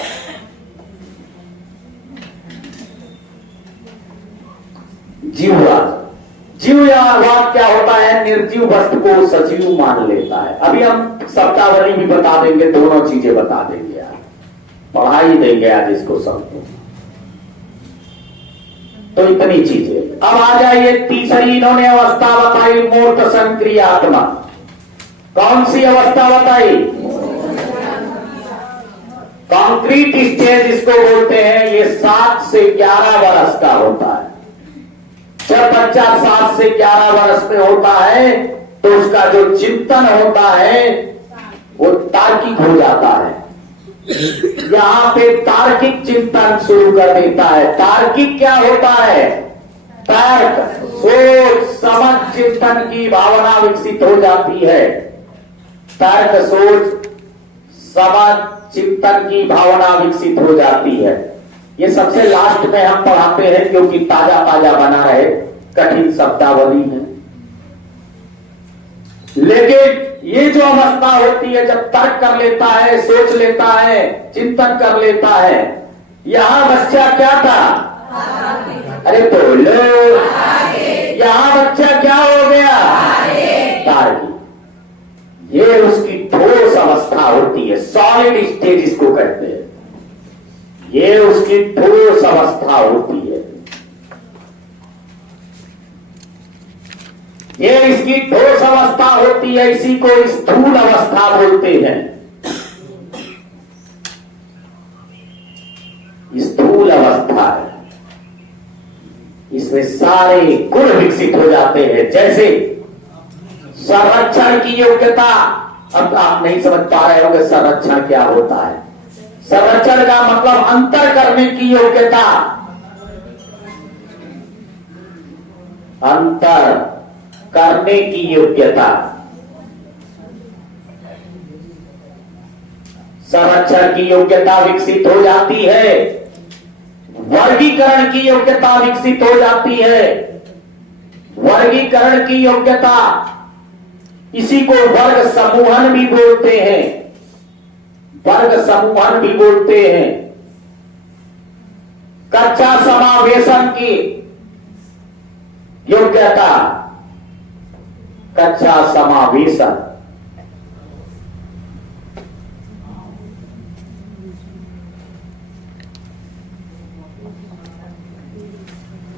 जीववाद, जीववाद क्या होता है? निर्जीव वस्तु को सजीव मान लेता है। अभी हम शब्दावली भी बता देंगे, दोनों चीजें बता देंगे, पढ़ा ही देंगे आज इसको सबको। तो इतनी चीजें। अब आ जाइए तीसरी इन्होंने अवस्था बताई मूर्त संक्रियात्मक। कौन सी अवस्था बताई? कॉन्क्रीट स्टेज इसको बोलते हैं। ये 7 से 11 वर्ष का होता है। जब बच्चा 7 से 11 वर्ष में होता है तो उसका जो चिंतन होता है वो तार्किक हो जाता है। यहां पे तार्किक चिंतन शुरू कर देता है। तार्किक क्या होता है? तर्क, सोच समझ चिंतन की भावना विकसित हो जाती है। तर्क, सोच समझ चिंतन की भावना विकसित हो जाती है। ये सबसे लास्ट में हम पढ़ाते हैं क्योंकि ताजा ताजा बना रहे, कठिन शब्दावली है। लेकिन ये जो अवस्था होती है जब तर्क कर लेता है, सोच लेता है, चिंतन कर लेता है, यहां बच्चा क्या था? अरे बोलो, यहां बच्चा क्या हो गया? तार्किक। ये उसकी ठोस अवस्था होती है, सॉलिड स्टेज इसको कहते हैं। ये उसकी ठोस अवस्था होती है। ये इसकी ठोस अवस्था होती है। इसी को स्थूल अवस्था बोलते हैं। स्थूल अवस्था है, इसमें सारे गुण विकसित हो जाते हैं। जैसे संरक्षण की योग्यता। अब आप नहीं समझ पा रहे होंगे संरक्षण क्या होता है। संरक्षण का मतलब अंतर करने की योग्यता। अंतर करने की योग्यता। संरक्षण की योग्यता विकसित हो जाती है। वर्गीकरण की योग्यता विकसित हो जाती है। वर्गीकरण की योग्यता, इसी को वर्ग समूहन भी बोलते हैं। वर्ग समूहन भी बोलते हैं। कक्षा समावेशन की योग्यता। कक्षा समावेशन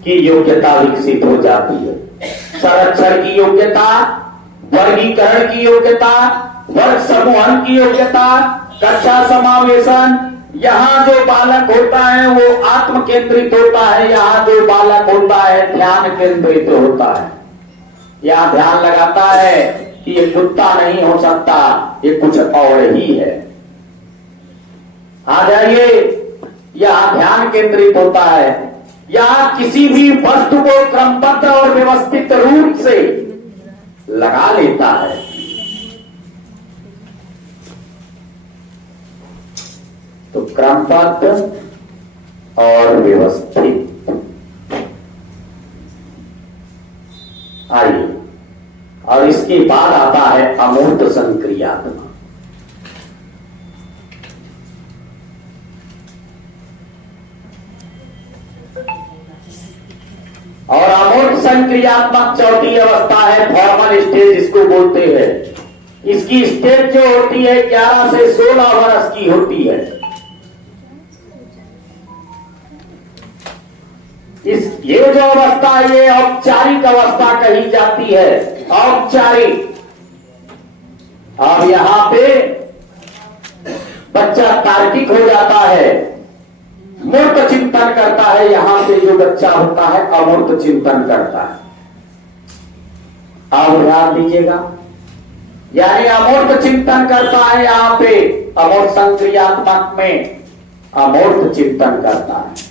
की योग्यता विकसित हो जाती है। संरक्षण की योग्यता, वर्गीकरण की योग्यता, वर्ग समूहन की योग्यता, कक्षा समावेशन। यहां जो बालक होता है वो आत्म केंद्रित होता है। यहां जो बालक होता है ध्यान केंद्रित होता है। यहां ध्यान लगाता है कि ये कुत्ता नहीं हो सकता, ये कुछ और ही है। आ जाइए, यहां ध्यान केंद्रित होता है। यहां किसी भी वस्तु को क्रमबद्ध और व्यवस्थित रूप से लगा लेता है। तो क्रमबद्ध और व्यवस्थित। आइए, और इसके बाद आता है अमूर्त संक्रियात्मक। और अमूर्त संक्रियात्मक चौथी अवस्था है, फॉर्मल स्टेज इसको बोलते हैं। इसकी स्टेज जो होती है 11 से 16 वर्ष की होती है। ये जो अवस्था है ये औपचारिक अवस्था कही जाती है। औपचारिक। अब यहां पे बच्चा तार्किक हो जाता है, मूर्त चिंतन करता है। यहां से जो बच्चा होता है अमूर्त चिंतन करता है। आप ध्यान दीजिएगा, यानी अमूर्त चिंतन करता है। यहां पे अमूर्त संक्रियात्मक में अमूर्त चिंतन करता है।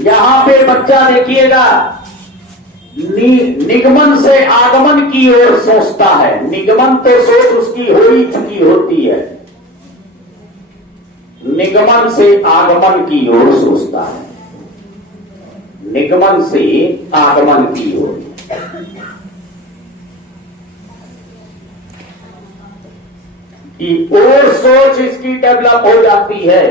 यहां पे बच्चा देखिएगा निगमन से आगमन की ओर सोचता है। निगमन तो सोच उसकी हो ही चुकी होती है, निगमन से आगमन की ओर सोचता है। निगमन से आगमन की ओर। और सोच इसकी डेवलप हो जाती है।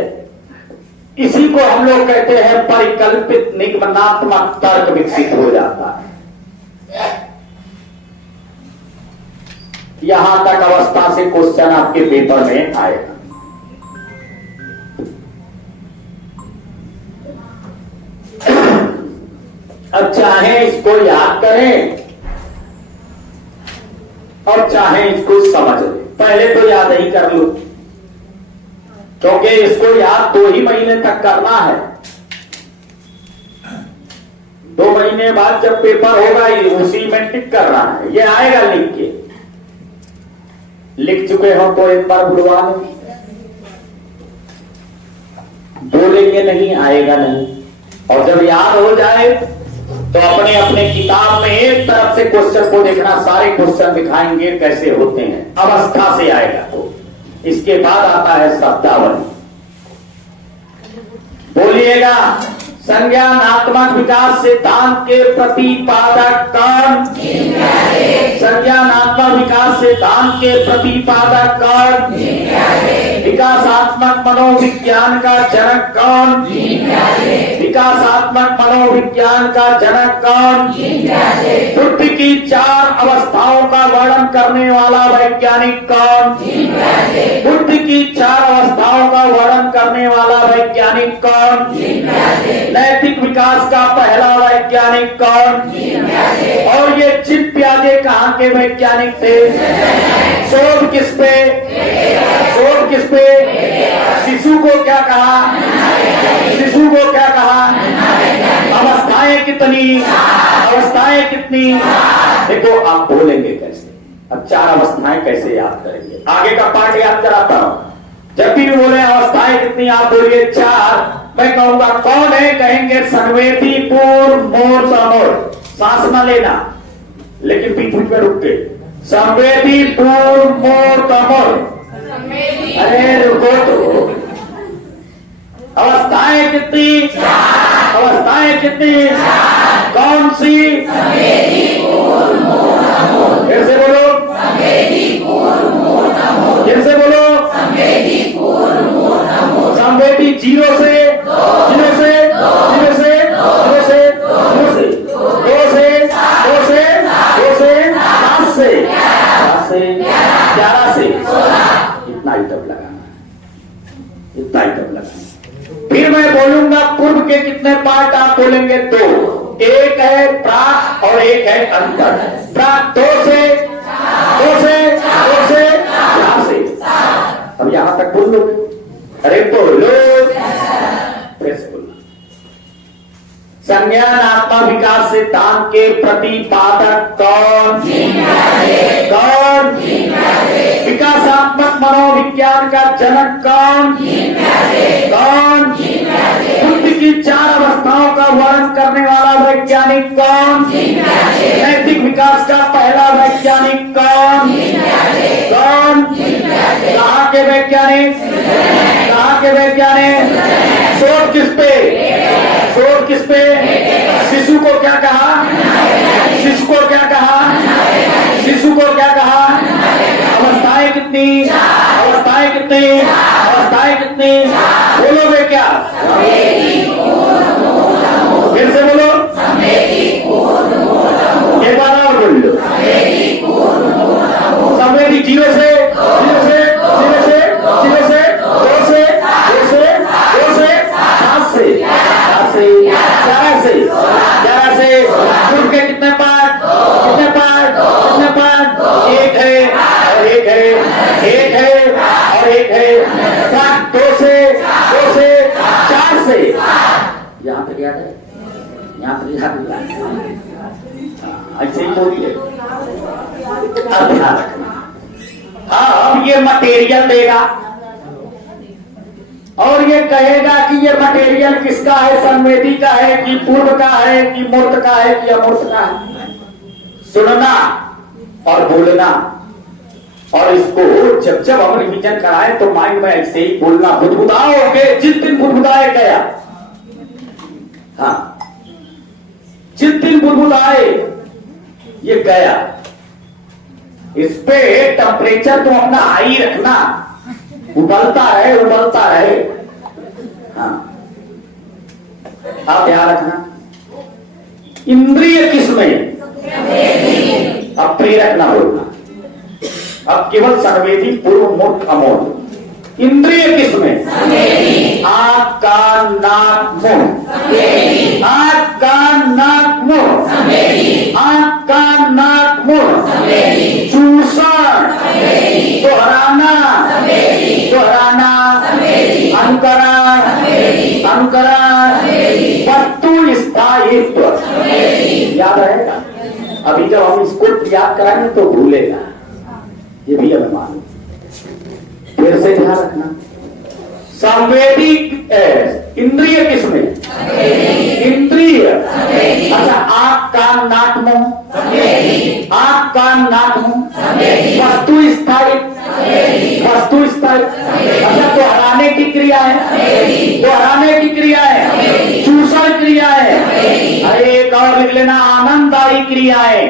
इसी को हम लोग कहते हैं परिकल्पित निगमनात्मक तर्क विकसित हो जाता है। यहां तक अवस्था से क्वेश्चन आपके पेपर में आएगा। अब चाहे इसको याद करें और चाहे इसको समझ लें। पहले तो याद ही कर लो, क्योंकि इसको याद 2 ही महीने तक करना है। 2 महीने बाद जब पेपर होगा उसी में टिक करना है। ये आएगा लिख के, लिख चुके हो तो एक बार बुलवा लो, बोलेंगे नहीं आएगा नहीं। और जब याद हो जाए तो अपने अपने किताब में एक तरफ से क्वेश्चन को देखना, सारे क्वेश्चन दिखाएंगे कैसे होते हैं, अवस्था से आएगा। तो इसके बाद आता है शब्दावली। बोलिएगा, संज्ञानात्मक विकास सिद्धांत के प्रतिपादक कौन? संज्ञानात्मक विकास सिद्धांत के प्रतिपादक कौन? विकासात्मक मनोविज्ञान का जनक कौन? विकासात्मक मनोविज्ञान का जनक कौन? बुद्धि की 4 अवस्थाओं का वर्णन करने वाला वैज्ञानिक कौन? बुद्धि की 4 अवस्थाओं का वर्णन करने वाला वैज्ञानिक कौन? नैतिक विकास का पहला वैज्ञानिक कौन? और ये चिप प्याजे कहां के वैज्ञानिक थे? शोध किस पे? शोध किस पे? शिशु को क्या कहा? शिशु को क्या कहा? अवस्थाएं कितनी? अवस्थाएं कितनी? देखो आप बोलेंगे कैसे, अब 4 अवस्थाएं कैसे याद करेंगे? आगे का पार्ट याद कराता हूं। जब भी बोले अवस्थाएं कितनी, आप बोलिए 4। मैं कहूंगा कौन है, कहेंगे संवेदी, पूर्व, मूर्त, अमूर्त। सांस न लेना, लेकिन बीच बीच में रुक के। संवेदी, पूर्व, मूर्त, अमूर्त। अरे रुको तो, अवस्थाएं कितनी? अवस्थाएं कितनी? कौन सी? फिर से बोलो, फिर से बोलो। संवेदी 0 से 0 से 0 से 0 से 0 से 2 से 2 से 2 से 7 से 7 से 11 से। इतना आइटम लगाना है, इतना आइटम लगाना है। फिर मैं बोलूंगा पूर्व के कितने पार्ट, आप बोलेंगे 2। एक है प्राक और एक है अंतर। प्राक 2 से 2 से 2 से 4 से। अब यहां तक बोल लो। अरे बोलो, फिर से बोलो। संज्ञानात्मक विकास सिद्धांत के प्रतिपादक कौन? कौन? विकासात्मक मनोविज्ञान का जनक कौन? कौन? बुद्धि की 4 अवस्थाओं का वर्णन करने वाला वैज्ञानिक कौन? नैतिक विकास का पहला वैज्ञानिक कौन? कौन? कहां के वैज्ञानिक? कहां के वैज्ञानिक? शोध किस पे? शोध किस पे? शिशु को क्या कहा? शिशु को क्या कहा? शिशु को क्या कहा? अवस्थाएं कितनी? अवस्थाएं कितनी? अवस्थाएं कितनी? बोलोगे क्या? फिर से बोलो, एक बार और बोल लो। संवेदी 0 से 0 से 0 से 0 से 2 से 2 से 2 से 7 से 7 से 11 से 11 से। पूर्व के कितने पार्ट? कितने पार्ट? कितने पार्ट? एक है और एक है, एक है और एक है। 2 से 2 से 4 से। यहां तक याद है? यहां तक याद है? ऐसे ही बोलिए। अब ध्यान रखना, अब ये मटेरियल देगा और ये कहेगा कि ये मटेरियल किसका है, संवेदी का है कि पूर्व का है कि मूर्त का है कि अमूर्त का है। सुनना और बोलना, और इसको जब जब हम रिविजन कराए तो माइंड में ऐसे ही बोलना। बुदबुदाओगे जिस दिन बुदबुदाए गया, हाँ जिस दिन बुदबुदाए ये गया, इस पे टेम्परेचर तो अपना हाई रखना। उबलता है, उबलता है, हाँ आप ध्यान रखना। इंद्रिय किसमें? अब प्रेरक ना बोलना, अब केवल संवेदी, पूर्व, मूर्त, अमूर्त। इंद्रिय किसमें? आंख, कान, नाक, मुंह। आंख, कान, नाक, अनुकरण, वस्तु स्थायित्व। याद रहेगा? अभी जब हम इसको याद कराएंगे तो भूलेगा, ये भी हमें मालूम। फिर से ध्यान रखना, संवेदी इंद्रिय किसमें? इंद्रिय। अच्छा, आंख कान नाक मुंह, आंख कान नाक मुंह, वस्तु स्थायी, वस्तु स्थायी। अच्छा, तो हराने की क्रिया है, तो हराने की क्रिया है, चूषण क्रिया है। अरे एक और लिख लेना, आनंददायी क्रिया है।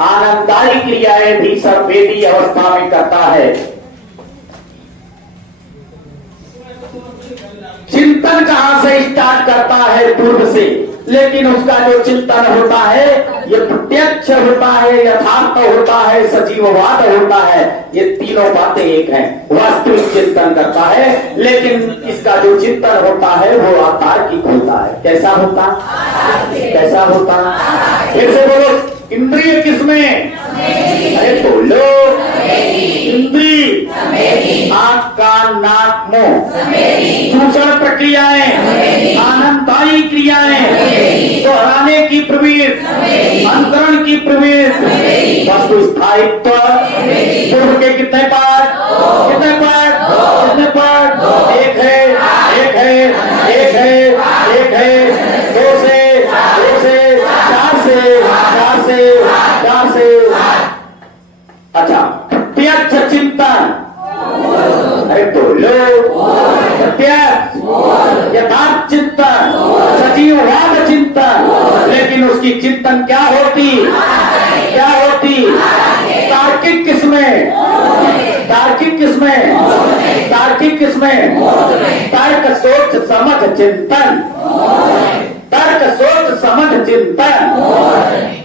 आनंददायी क्रियाएं भी संवेदी अवस्था में करता है। चिंतन कहां से स्टार्ट करता है? पूर्व से, लेकिन उसका जो चिंतन होता है ये प्रत्यक्ष होता है, यथार्थ होता है, सजीववाद होता है। ये तीनों बातें एक हैं। वास्तविक चिंतन करता है, लेकिन इसका जो चिंतन होता है वो अतार्किक होता है। कैसा होता? कैसा होता? फिर से बोलो, इंद्रिय किसमें? अरे बोलो, इंद्रिय, आंख कान नाक मुंह, चूषण प्रक्रियाएं, आनंददायी क्रियाएं, दोहराने की प्रवृत्ति, अंतरण की प्रवृत्ति, वस्तु स्थायित्व। पूर्व के कितने पाठ? कितने पाठ? कितने पाठ? एक है, एक है, एक है, एक है, दो से, दो से, चार से, चार से, चार से। अच्छा, प्रत्यक्ष चिंतन। अरे बोलो, प्रत्यक्ष यथार्थ चिंतन, सजीववाद चिंतन। लेकिन उसकी चिंतन क्या होती? क्या होती? तार्किक किसमें? तार्किक किसमें? तार्किक किसमें? तर्क सोच समझ चिंतन, तर्क सोच समझ चिंतन,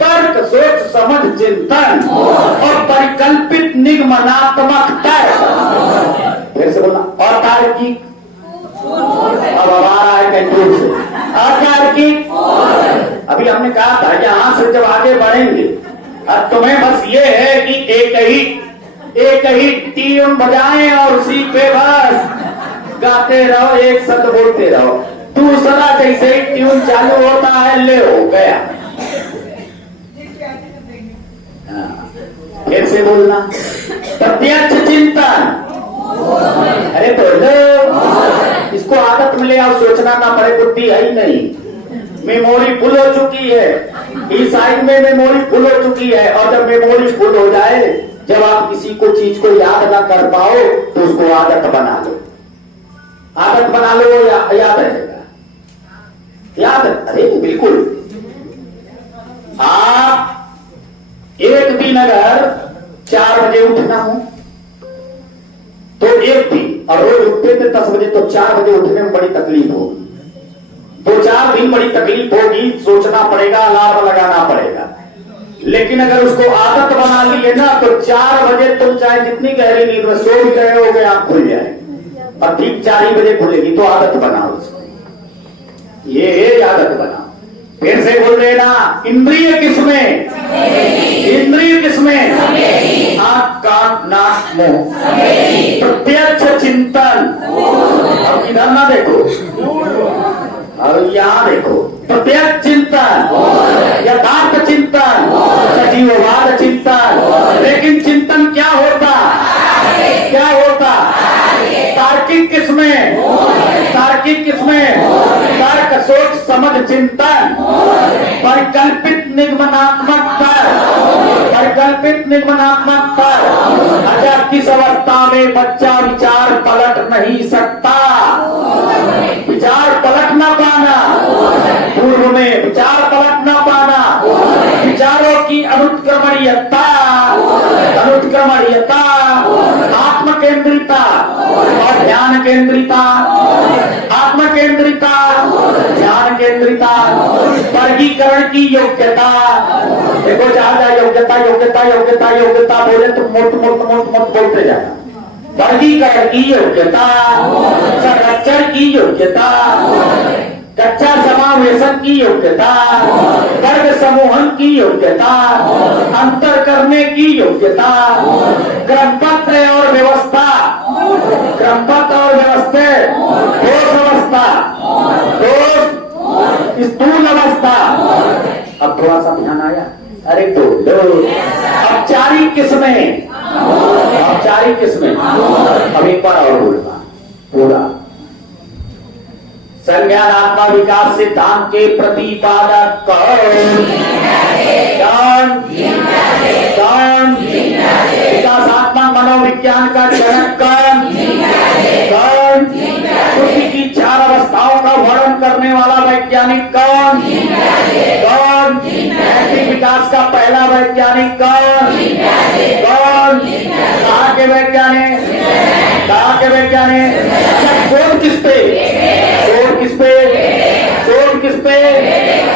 तर्क सोच समझ चिंतन और परिकल्पित निगमनात्मक तर्क। फिर से बोलना, और तार्किक। अब हमारा है कंट्रोल से अतार्किक। अभी हमने कहा था यहां से जब आगे बढ़ेंगे, अब तुम्हें बस ये है कि एक ही ट्यून बजाएं और उसी पे बस गाते रहो, एक शब्द बोलते रहो। दूसरा जैसे ही ट्यून चालू होता है, ले हो गया। फिर से बोलना, प्रत्यक्ष चिंतन। अरे तो लो, इसको आदत में ले आओ, सोचना ना पड़े, बुद्धि है ही नहीं, मेमोरी फुल हो चुकी है। इस साइड में मेमोरी फुल हो चुकी है, और जब मेमोरी फुल हो जाए, जब आप किसी को चीज को याद ना कर पाओ तो उसको आदत बना लो। आदत बना लो, याद रहेगा। याद? अरे बिल्कुल। आप एक दिन अगर 4 बजे उठना हो तो एक दिन, और रोज उठते थे 10 बजे, तो 4 बजे उठने में बड़ी तकलीफ होगी। 2-4 दिन बड़ी तकलीफ होगी, सोचना पड़ेगा, अलार्म लगाना पड़ेगा। लेकिन अगर उसको आदत बना ली है ना, तो 4 बजे तुम चाहे जितनी गहरी नींद में सो भी गए होगे, आंख खुल जाए और ठीक 4 ही बजे खुलेगी। तो आदत बनाओ उसको, ये आदत बनाओ। फिर से बोल देना, इंद्रिय किसमें? इंद्रिय किसमें? आंख कान नाक मुंह, प्रत्यक्ष चिंतन। अब इधर ना देखो, और यहां देखो, प्रत्यक्ष चिंतन, यथार्थ चिंतन, सजीववाद चिंतन। लेकिन चिंतन क्या होता? क्या होता? तार्किक किसमें? तार्किक किसमें? तर्क सोच समझ चिंतन, परिकल्पित निगमनात्मक तर्क, परिकल्पित निगमनात्मक तर्क। अच्छा, किस अवस्था में बच्चा विचार पलट नहीं सकता? विचार पलट ना पाना, पूर्व में विचार पलट ना पाना, विचारों की अनुत्क्रमणीयता, अनुत्क्रमणीयता, आत्म केंद्रिता और ध्यान केंद्रिता, आत्म केंद्रिता, ध्यान केंद्रिता, वर्गीकरण की योग्यता। देखो, जहां जहां योग्यता योग्यता योग्यता योग्यता बोले तो मोट मोट मोट मोट बोलते जाना। वर्गीकरण की योग्यता, संरक्षण की योग्यता, कक्षा समावेशन की योग्यता, वर्ग समूहन की योग्यता, अंतर करने की योग्यता, क्रमपत्र और व्यवस्था क्रमबद्ध और व्यवस्थित ठोस अवस्था, ठोस स्थूल अवस्था। अब थोड़ा सा ध्यान आया? अरे तो औपचारिक किस्में, औपचारिक किस्में। अब एक बार और बोलना पूरा। संज्ञानात्मक विकास सिद्धांत के प्रतिपादक कौन? कौन? विकासात्मक मनोविज्ञान का जनक कौन? कौन? बुद्धि की 4 अवस्थाओं का वर्णन करने वाला वैज्ञानिक कौन? कौन? नैतिक विकास का पहला वैज्ञानिक कौन? कौन? कहाँ के वैज्ञानिक? कहाँ के वैज्ञानिक? शोध किस पे? शोध किस पे? शोध किस पे?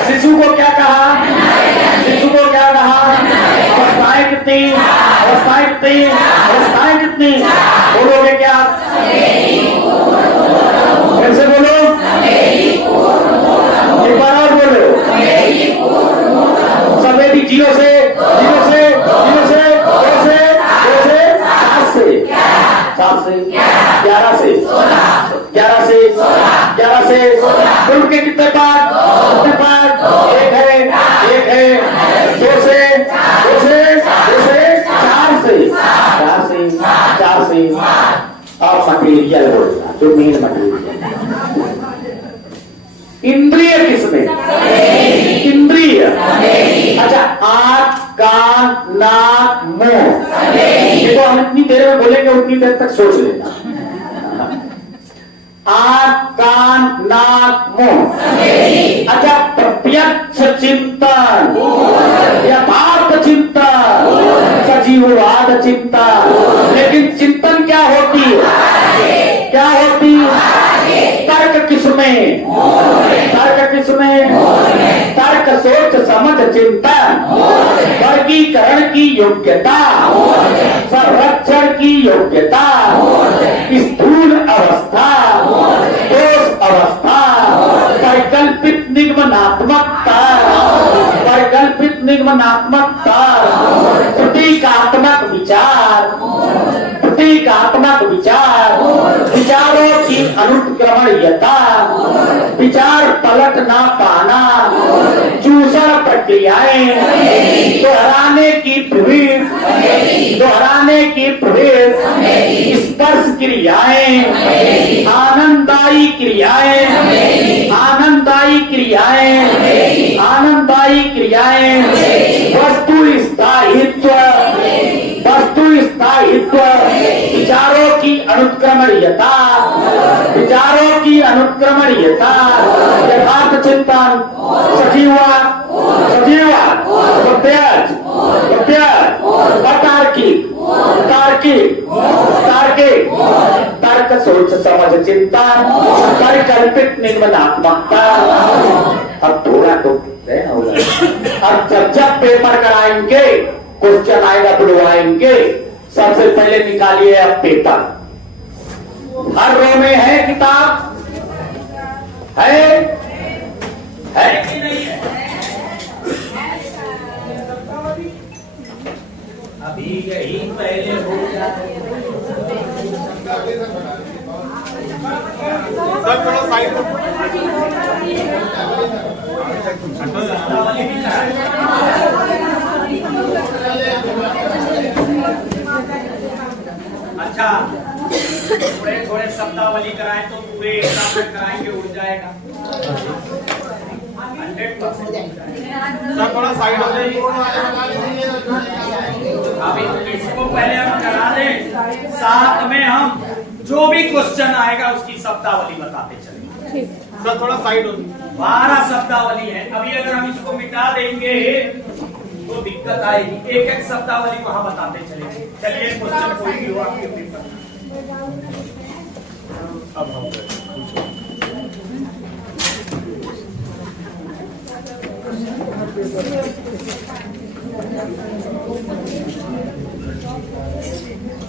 शिशु को क्या कहा? शिशु को क्या कहा? अवस्थाएं कितनी? अवस्थाएं कितनी? अवस्थाएं कितनी? बोलोगे क्या? फिर से बोलो, एक बार और बोलो। सवेदी 0 से 0 से 0 से 2 से 2 से 7 से 7 से 11 से 11 से 11 से उनके के कितने पार्ट? कितने पार्ट? एक है 2 से 2 से 2 से 4 से 4 से 4 से। अब मटेरियल बोलना, जो मेन मटेरियल। इंद्रिय किसमें? इंद्रिय। अच्छा, आंख, कान, नाक, मुंह। ये तो हम इतनी देर में बोलेंगे, उतनी देर तक सोच लेना। आंख, कान, नाक, मुंह। अच्छा, प्रत्यक्ष चिंतन, यथार्थ चिंतन, सजीववाद चिंतन। लेकिन चिंतन क्या होती है? क्या होती? तर्क किसमें? तर्क किसमें? तर्क, सोच, समझ, चिंतन, वर्गीकरण की योग्यता, संरक्षण की योग्यता, स्थूल अवस्था, ठोस अवस्था, वैकल्पिक निगमनात्मकता, वैकल्पिक निगमनात्मकता, प्रतीकात्मक विचार, प्रतीकात्मक विचार, विचारों की अनुत्क्रमणीयता, विचार पलट ना पाना, चूषण प्रक्रियाएं, दोहराने की प्रवृत्ति, दोहराने की प्रवृत्ति, स्पर्श क्रियाएं, आनंददायी क्रियाएं, आनंददायी क्रियाएं, आनंददायी क्रियाएं, वस्तु स्थायित्व, वस्तु स्थायित्व, विचारों की अनुत्क्रमणीयता, विचारों की अनुत्क्रमणीयता, यथार्थ चिंतन, सजीववाद, सजीववाद, प्रत्यक्ष, प्रत्यक्ष, अतार्किक, तार्किक, तार्किक, तर्क, सोच, समझ, चिंतन, परिकल्पित निगमनात्मकता। अब थोड़ा तो होगा। अब जब पेपर कराएंगे, क्वेश्चन आएगा, बुलवाएंगे, सबसे पहले निकालिए अब पेपर। हर रो में है किताब? है कि नहीं है? अभी यही पहले हो जाए। सर थोड़ा साइड अच्छा, थोड़े थोड़े शब्दावली कराएं तो पूरे एग्जाम में कराएंगे, उड़ जाएगा 100%। सर थोड़ा साइड हो जाइए। अभी इसको पहले हम करा दें, साथ में हम जो भी क्वेश्चन आएगा उसकी शब्दावली बताते चलेंगे। सर थोड़ा साइड हो जाइए। 12 शब्दावली है। अभी अगर हम इसको मिटा देंगे तो दिक्कत आएगी, एक एक शब्दावली वहां बताते चलेंगे। चलिए, क्वेश्चन कोई भी हो आपके पेपर। अब हम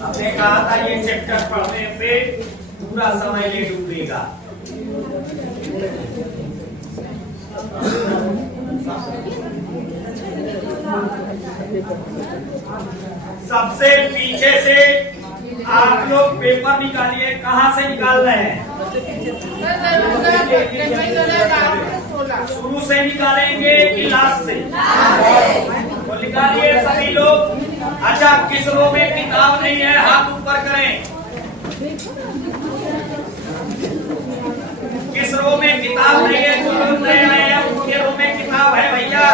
हमने कहा था ये चैप्टर पढ़ने पे पूरा समय ले डूबेगा। सबसे पीछे से आप सब लोग पेपर निकालिए। कहाँ से निकाल रहे हैं? शुरू से निकालेंगे कि लास्ट से? तो निकालिए सभी लोग। अच्छा, किस रो में किताब नहीं है हाथ ऊपर करें। किस रो में किताब नहीं है? जो लोग नए आए हैं उनके रो में किताब है भैया।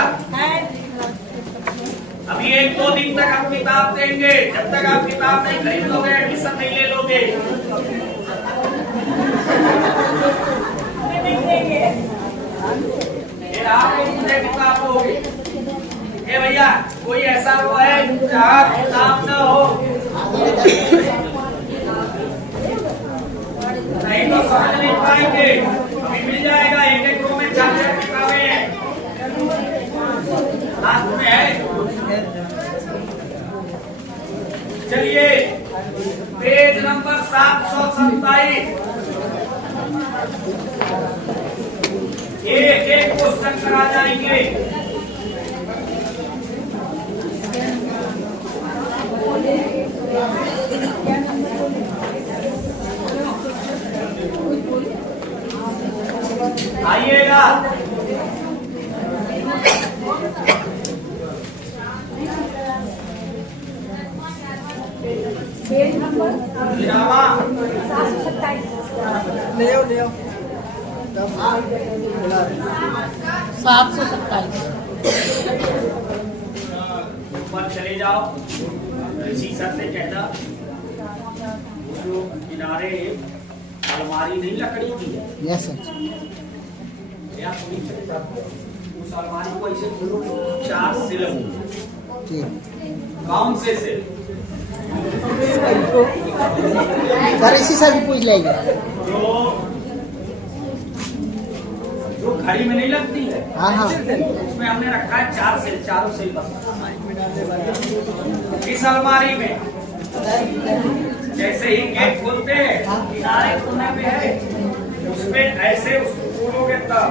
अभी 1-2 दिन तक हम किताब देंगे। जब तक आप किताब नहीं खरीद लोगे, एडमिशन नहीं ले लोगे। फिर आप मुझे किताब दोगे। ए भैया, कोई ऐसा रो है जहाँ किताब न हो? नहीं तो समझ नहीं पाएंगे। अभी मिल जाएगा। एक रो में 4-4 किताबें हैं। हाथ में है। चलिए, पेज नंबर 727। एक क्वेश्चन करा जाएंगे। आइएगा। Page number 727। ऊपर चले जाओ। इसी सर से कहना, जो किनारे अलमारी नहीं लकड़ी की है, यस सर। या थोड़ी चले जाओ। उस अलमारी को ऐसे खोलो, 4 सिल होंगे। ठीक कौन से सिल? सर, इसी सर भी पूछ लेंगे। जो घड़ी में नहीं लगती है, हाँ हाँ, उसमें हमने रखा है 4 सेल। चारों सेल बस इस अलमारी में। जैसे ही गेट खोलते हैं, किनारे कोने पे है, उसमें ऐसे उसको खोलोगे तब।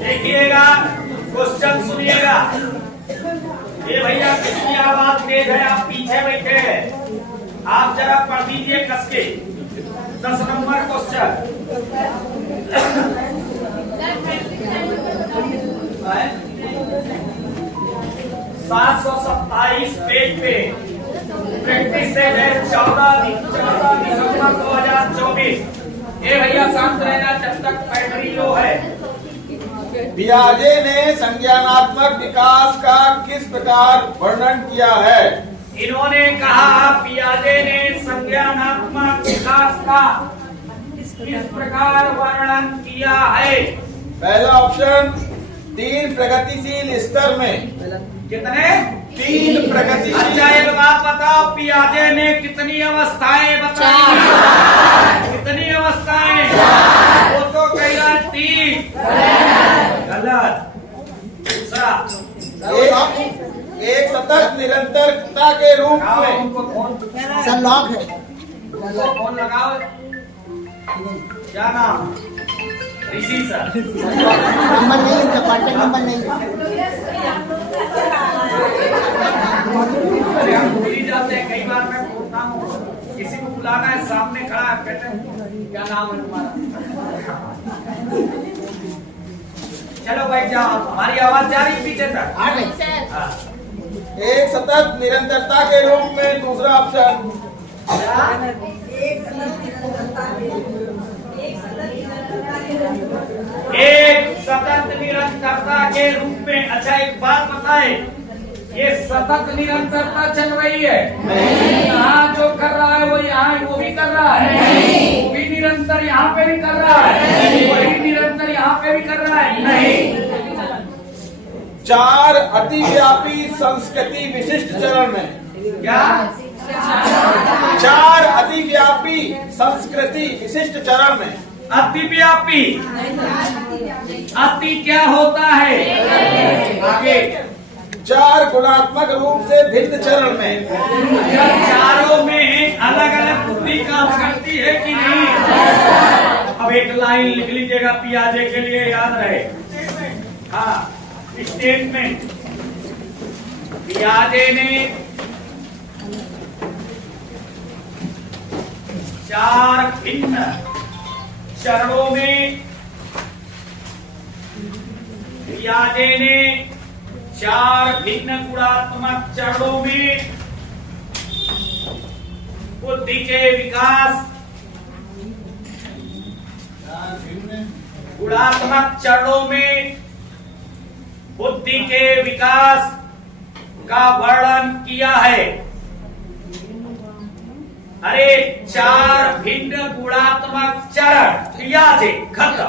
देखिएगा, क्वेश्चन सुनिएगा। ये भैया किसकी आवाज तेज है? आप पीछे बैठे हैं। आप जरा पढ़ दीजिए कस के। 10 नंबर क्वेश्चन। 727 पेज पे। प्रैक्टिस है 14 दिसंबर 2024। ये भैया शांत रहना जब तक बैटरी लो है। पियाजे ने संज्ञानात्मक विकास का किस प्रकार वर्णन किया है? इन्होंने कहा, पियाजे ने संज्ञानात्मक विकास का किस प्रकार वर्णन किया है? पहला ऑप्शन, 3 प्रगतिशील स्तर में। कितने? 3 प्रगतिशील। अच्छा, एक बात बताओ, पियाजे ने कितनी अवस्थाएं बताई? कितनी अवस्थाएं? वो तो कह रहा है 3। गलत। दूसरा, एक सतत निरंतरता के रूप में। उनको फोन सर लॉक है। फोन लगाओ। क्या नाम? ऋषि सर। नंबर नहीं है, कॉन्टेक्ट नंबर नहीं है। अरे हम भूल ही जाते हैं कई बार। मैं बोलता हूँ, किसी को बुलाना है, सामने खड़ा है, कहते हैं क्या नाम है तुम्हारा? चलो भाई जाओ, हमारी आवाज जा रही पीछे तक। हाँ। एक सतत निरंतरता के रूप में। दूसरा ऑप्शन, एक सतत निरंतरता के रूप में। अच्छा, एक बात बताए, ये सतत निरंतरता चल रही है? यहाँ जो कर रहा है वो यहाँ वो भी कर रहा है। वो भी निरंतर यहाँ पे भी कर रहा है, वही निरंतर यहाँ पे भी कर रहा है। नहीं। 4 अतिव्यापी संस्कृति विशिष्ट चरण में। क्या? 4 अतिव्यापी संस्कृति विशिष्ट चरण में। अतिव्यापी। अति क्या होता है? आगे। 4 गुणात्मक रूप से भिन्न चरण में। चारों में अलग अलग बुद्धि काम करती है कि नहीं? अब एक लाइन लिख लीजिएगा, पियाजे के लिए याद रहे। हाँ, स्टेटमेंट। पियाजे ने 4 भिन्न चरणों में पियाजे ने 4 भिन्न गुणात्मक चरणों में बुद्धि के विकास, गुणात्मक चरणों में बुद्धि के विकास का वर्णन किया है। अरे 4 भिन्न गुणात्मक चरण पियाजे खत्म।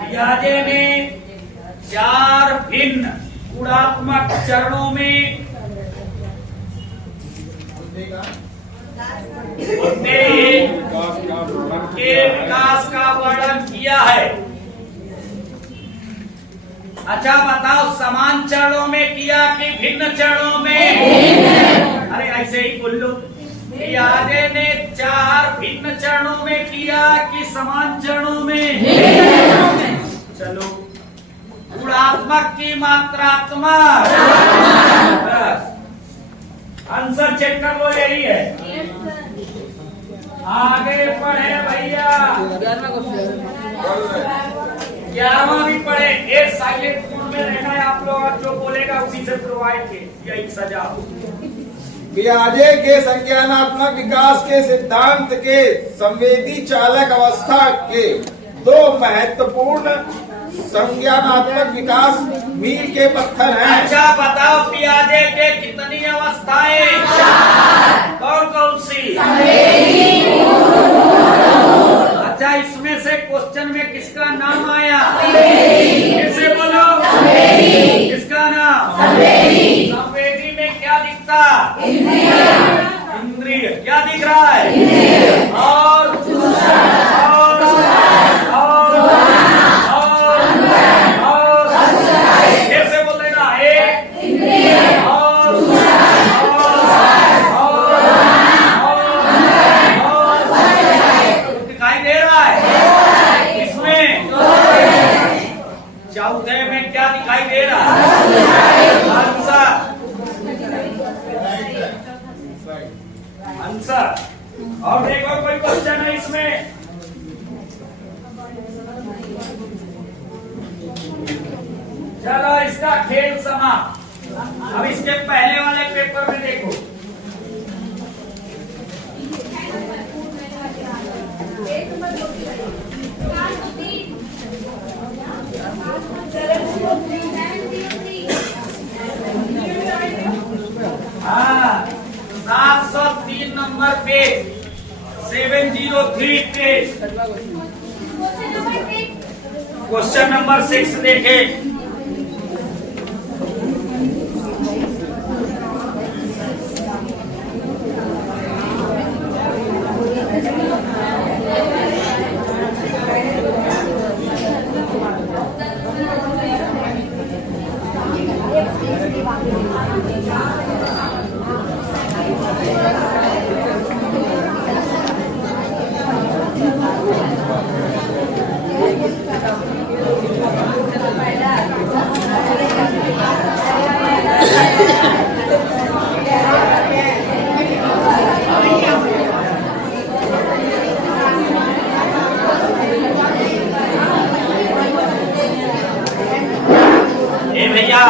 पियाजे ने 4 भिन्न गुणात्मक चरणों में बुद्धि के विकास का वर्णन किया है। अच्छा बताओ, समान चरणों में किया कि भिन्न चरणों में? अरे ऐसे ही बोल लो। पियाजे ने 4 भिन्न चरणों में किया कि समान चरणों में? चलो, गुणात्मक की मात्रात्मक। बस आंसर चेक कर लो, यही है। आगे पढ़े भैया। 11वां भी पढ़े। एक साइलेंट मोड में रहना है आप लोग, जो बोलेगा उसी से प्रोवाइड के, यही सजा। पियाजे के संज्ञानात्मक विकास के सिद्धांत के संवेदी चालक अवस्था के 2 महत्वपूर्ण संज्ञानात्मक विकास मील के पत्थर हैं। अच्छा बताओ, पियाजे के कितनी अवस्थाएं? कौन कौन सी? अच्छा, इसमें से क्वेश्चन में किसका नाम आया? किससे बोलो? किसका नाम? संवेदी में क्या दिखता? इंद्रिय। क्या दिख रहा है? और कैसे बोलेगा? एक दिखाई दे रहा है इसमें। चौथे में क्या दिखाई दे रहा है? आंसर। आंसर। और देखो कोई क्वेश्चन है इसमें? चलो, इसका खेल समाप्त। अब इसके पहले वाले पेपर में देखो। हाँ, 703 number page, 703 page, question number 6 देखे। भैया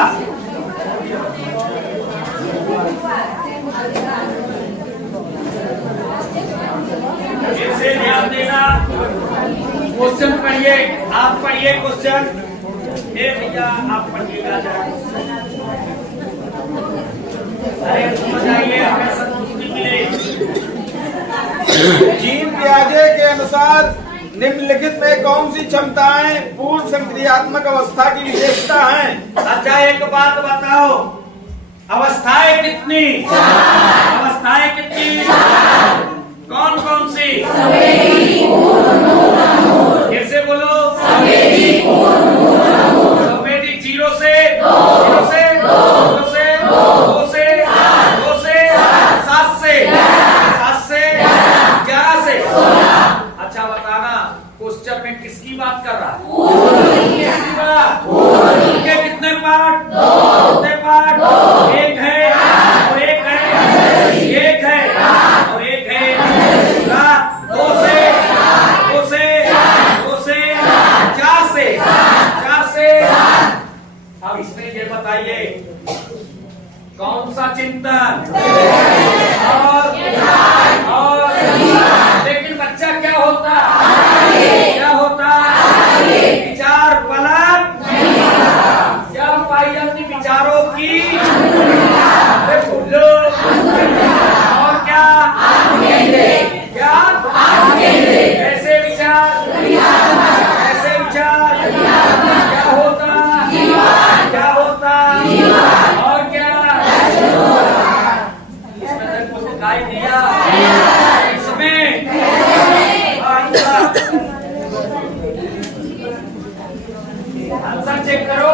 इसे ध्यान देना। क्वेश्चन पढ़िए, आप पढ़िए क्वेश्चन। भैया आप पढ़िएगा जरा। अरे बताइए, हमें संतुष्टि मिले। जीन पियाजे के अनुसार निम्नलिखित में कौन सी क्षमताएं पूर्ण संक्रियात्मक अवस्था की विशेषता हैं? अच्छा, एक बात बताओ, अवस्थाएं कितनी? अवस्थाएं कितनी? कौन कौन सी? कैसे बोलो? संवेदी 0 से 0 से 2 से 2 से 2 से 7 से 7 से 11 से। अच्छा बताना, क्वेश्चन में किसकी बात कर रहा है? चिंतन और लेकिन बच्चा क्या होता, क्या होता, विचार पलट क्या पाई अपने विचारों की बोलो और क्या क्या कैसे विचार, कैसे विचार क्या होता, क्या होता और क्या इसमें तक कुछ दिखाई दिया, इसमें आंसर चेक करो।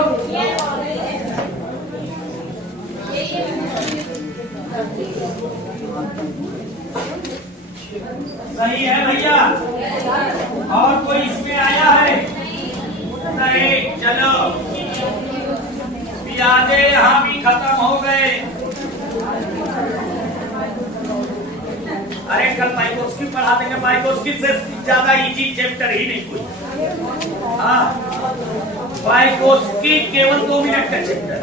सही है भैया, और कोई इसमें आया है नहीं? चलो प्यादे यहाँ भी खत्म हो गए। अरे कल माइकोस्की पढ़ा देंगे, माइकोस्की से ज्यादा इजी चैप्टर ही नहीं कोई। हाँ, माइकोस्की केवल 2 मिनट का चैप्टर।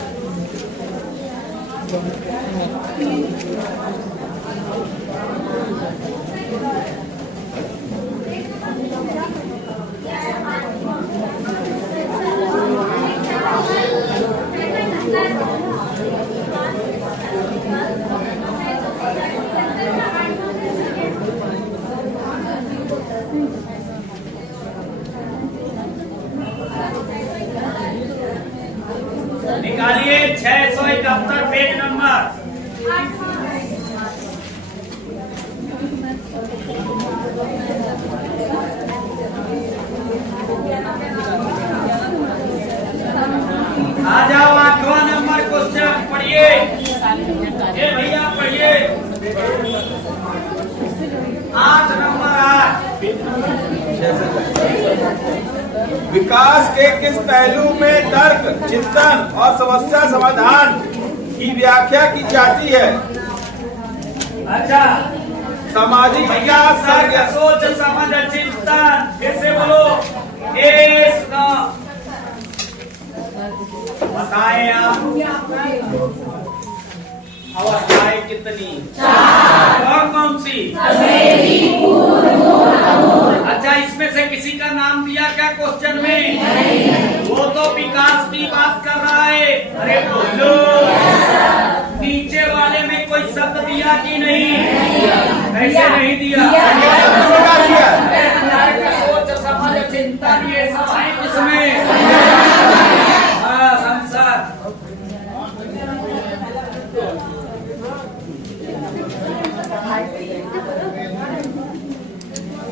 निकालिए 671 पेज नंबर। आ जाओ 8वां नंबर क्वेश्चन पढ़िए। ये भैया पढ़िए 8 नंबर 8। विकास के किस पहलू में तर्क, चिंतन और समस्या समाधान की व्याख्या की जाती है? अच्छा, सामाजिक भैया विकास, सोच समझ चिंतन, फिर से बोलो। बताएं आप अवस्थाएं कितनी, और कौन सी? अच्छा, इसमें से किसी का नाम दिया क्या क्वेश्चन में? वो तो विकास की बात कर रहा है। अरे बोलो, नीचे वाले में कोई शब्द दिया कि नहीं? ऐसे नहीं दिया। सोच समझ चिंतन ये सब है इसमें। संसार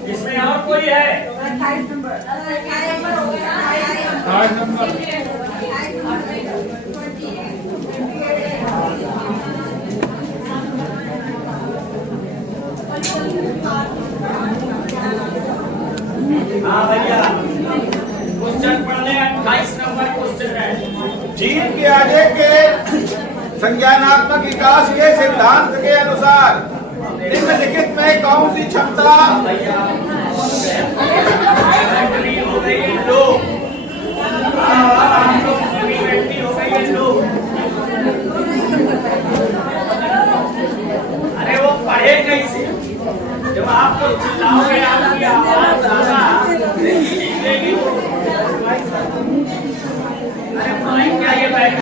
इसमें और कोई है? 28 नंबर। हाँ भैया, क्वेश्चन पढ़ ले। 28 नंबर क्वेश्चन है। जीव पियाजे के संज्ञानात्मक विकास के सिद्धांत के अनुसार निम्नलिखित में कौन सी क्षमता हो गई है लोग, हो गई है लोग। अरे वो पढ़े कैसे? जब आपको चिल्लाओगे आपकी आवाज